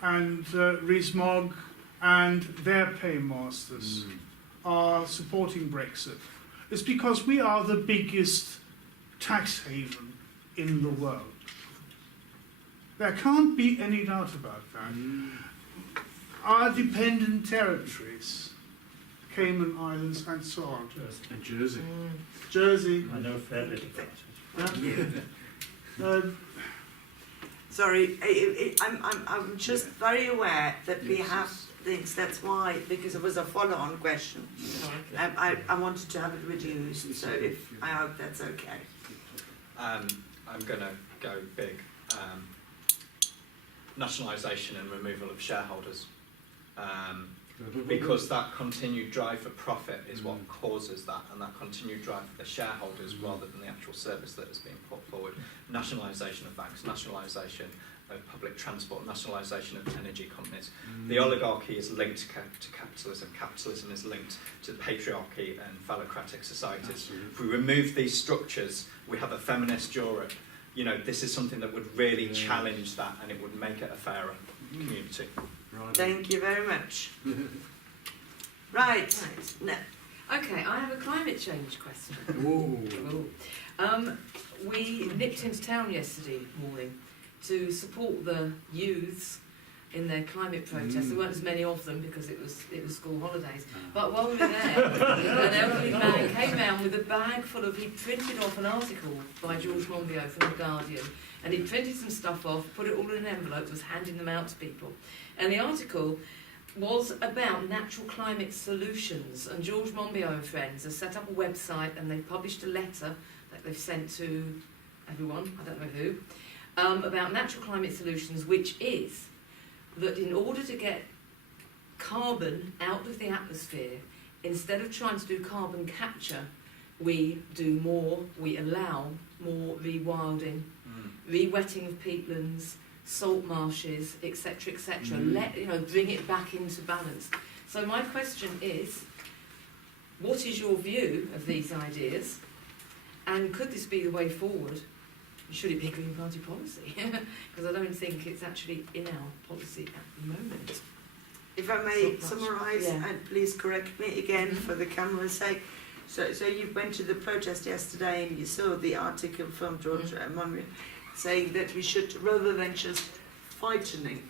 and Rees-Mogg and their paymasters are supporting Brexit is because we are the biggest tax haven in the world. There can't be any doubt about that. Our dependent territories, Cayman Islands and so on, And Jersey. Jersey. I know a fair bit about it. sorry, I'm just very aware that we have things. That's why, because it was a follow-on question. I wanted to have it reduced. So I hope that's okay. I'm going to go big. Nationalisation and removal of shareholders. Because that continued drive for profit is what causes that, and that continued drive for the shareholders rather than the actual service that is being put forward. Nationalisation of banks, nationalisation of public transport, nationalisation of energy companies. The oligarchy is linked to capitalism. Capitalism is linked to patriarchy and phallocratic societies. Absolutely. If we remove these structures, we have a feminist Europe. You know, this is something that would really challenge that, and it would make it a fairer community. Right. Thank you very much. Right. No. Okay, I have a climate change question. Ooh. We nipped into town yesterday morning to support the youths in their climate protests. There weren't as many of them because it was school holidays. But while we were there, an elderly man came round with a bag full of, he printed off an article by Gerhard Lohmann-Bond from The Guardian, and he printed some stuff off, put it all in an envelope, was handing them out to people. And the article was about natural climate solutions, and Gerhard Lohmann-Bond and friends have set up a website, and they've published a letter that they've sent to everyone, I don't know who, about natural climate solutions, which is that in order to get carbon out of the atmosphere, instead of trying to do carbon capture, we allow more rewilding, re-wetting of peatlands, salt marshes, etc., etc. Bring it back into balance. So my question is, what is your view of these ideas, and could this be the way forward? Should it be Green Party policy? Because I don't think it's actually in our policy at the moment. If I may summarise, and please correct me again for the camera's sake. So you went to the protest yesterday and you saw the article from Gerhard Lohmann-Bond saying that we should, rather than just fighting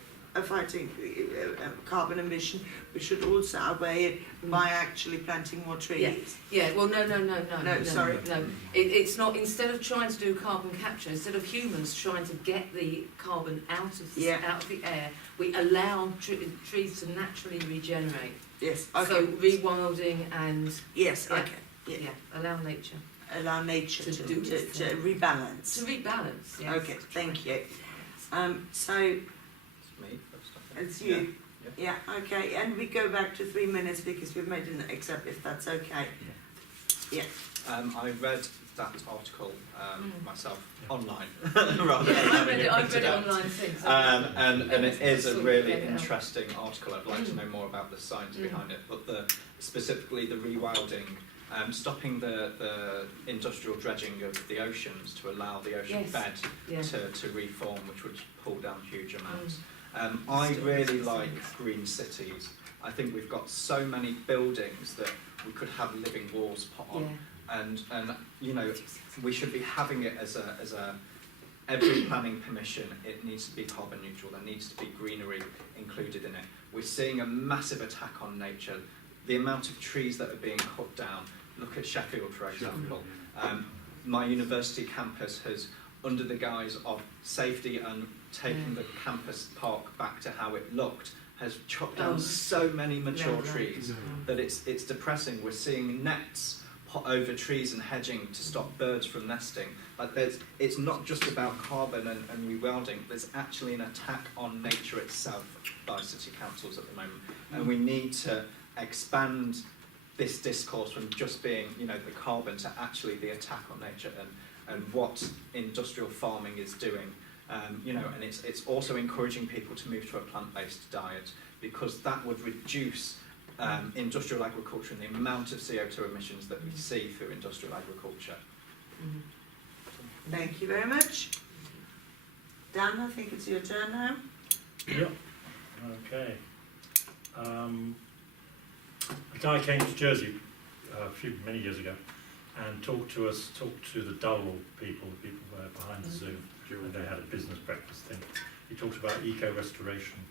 carbon emission, we should also outweigh it by actually planting more trees. Well, no. Sorry. No, it's not. Instead of trying to do carbon capture, instead of humans trying to get the carbon out of the air, we allow trees to naturally regenerate. Yes. Okay. So rewilding and allow nature. Allow nature to rebalance. To rebalance. Yes. Okay. Thank you. So Me first, I think. it's you. Yeah. Okay. And we go back to 3 minutes because we've made an except if that's okay. Yeah. I read that article myself online rather than having it I've printed read it out. online since. And it is a really interesting article. I'd like to know more about the science behind it, but specifically the rewilding stopping the industrial dredging of the oceans to allow the ocean Yes. bed Yeah. to reform, which would pull down huge amounts. I really like green cities. I think we've got so many buildings that we could have living walls put on, Yeah. and you know, we should be having it as a every planning permission. It needs to be carbon neutral. There needs to be greenery included in it. We're seeing a massive attack on nature. The amount of trees that are being cut down. Look at Sheffield, for example. My university campus has, under the guise of safety and taking the campus park back to how it looked, has chopped down so many mature trees that it's depressing. We're seeing nets put over trees and hedging to stop birds from nesting. Like it's not just about carbon and rewilding. There's actually an attack on nature itself by city councils at the moment, and we need to expand this discourse from just being, you know, the carbon to actually the attack on nature and what industrial farming is doing. You know, and it's also encouraging people to move to a plant-based diet, because that would reduce industrial agriculture and the amount of CO2 emissions that we see through industrial agriculture. Thank you very much. Dan, I think it's your turn now. Yep. Okay. A guy came to Jersey many years ago and talked to the Durrell people, the people who were behind the Zoom, and they had a business breakfast thing. He talked about eco-restoration,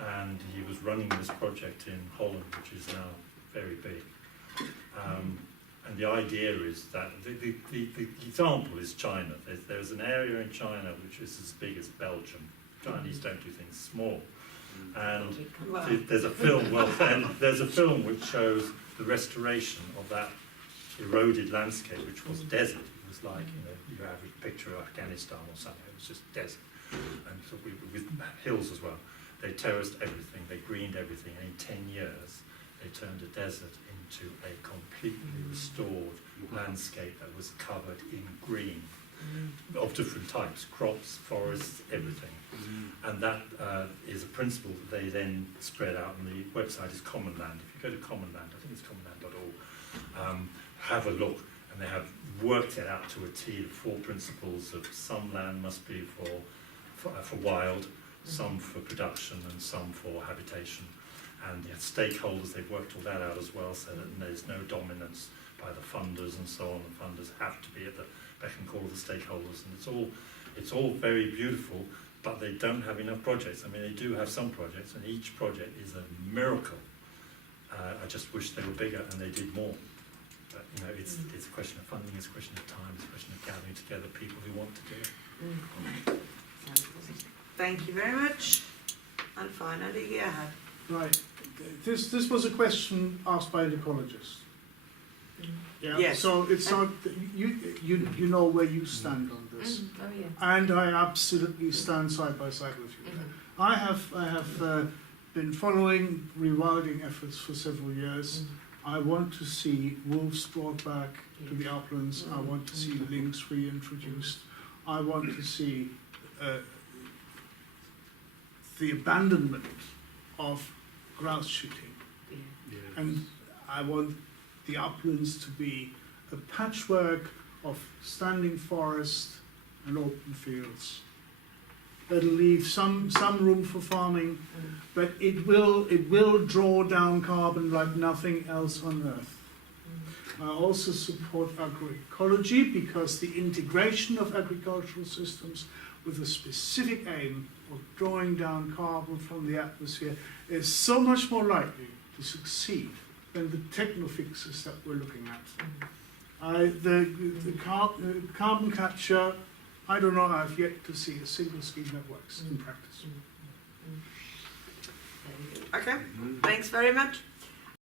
and he was running this project in Holland, which is now very big. And the idea is that the example is China. There's an area in China which is as big as Belgium. Chinese don't do things small. And there's a film, there's a film which shows the restoration of that eroded landscape, which was desert. It was like, you know, your average picture of Afghanistan or something. It was just desert, and so with hills as well. They terraced everything, they greened everything, and in 10 years they turned a desert into a completely restored landscape that was covered in green of different types, crops, forests, everything. And that is a principle that they then spread out, and the website is Common Land. If you go to Common Land, I think it's commonland.org, have a look, and they have worked it out to a T, the 4 principles of some land must be for wild, some for production, and some for habitation. And the stakeholders, they've worked all that out as well, so that there's no dominance by the funders and so on. The funders have to be at the beck and call of the stakeholders, and it's all very beautiful, but they don't have enough projects. I mean, they do have some projects, and each project is a miracle. I just wish they were bigger and they did more. But, you know, it's a question of funding, it's a question of time, it's a question of gathering together people who want to do it. Thank you very much. And finally, Gerhard. Right. This was a question asked by an ecologist. Yeah. Yes. So it's not you know where you stand on this, Oh yeah. and I absolutely stand side by side with you. I have been following rewilding efforts for several years. I want to see wolves brought back to the uplands. I want to see lynx reintroduced. I want to see the abandonment of grouse shooting, and I want the uplands to be a patchwork of standing forest and open fields. That'll leave some room for farming, but it will draw down carbon like nothing else on earth. I also support agroecology, because the integration of agricultural systems with a specific aim of drawing down carbon from the atmosphere is so much more likely to succeed than the techno-fixes that we're looking at. The carbon capture, I don't know, I've yet to see a single scheme that works in practice. Okay, thanks very much.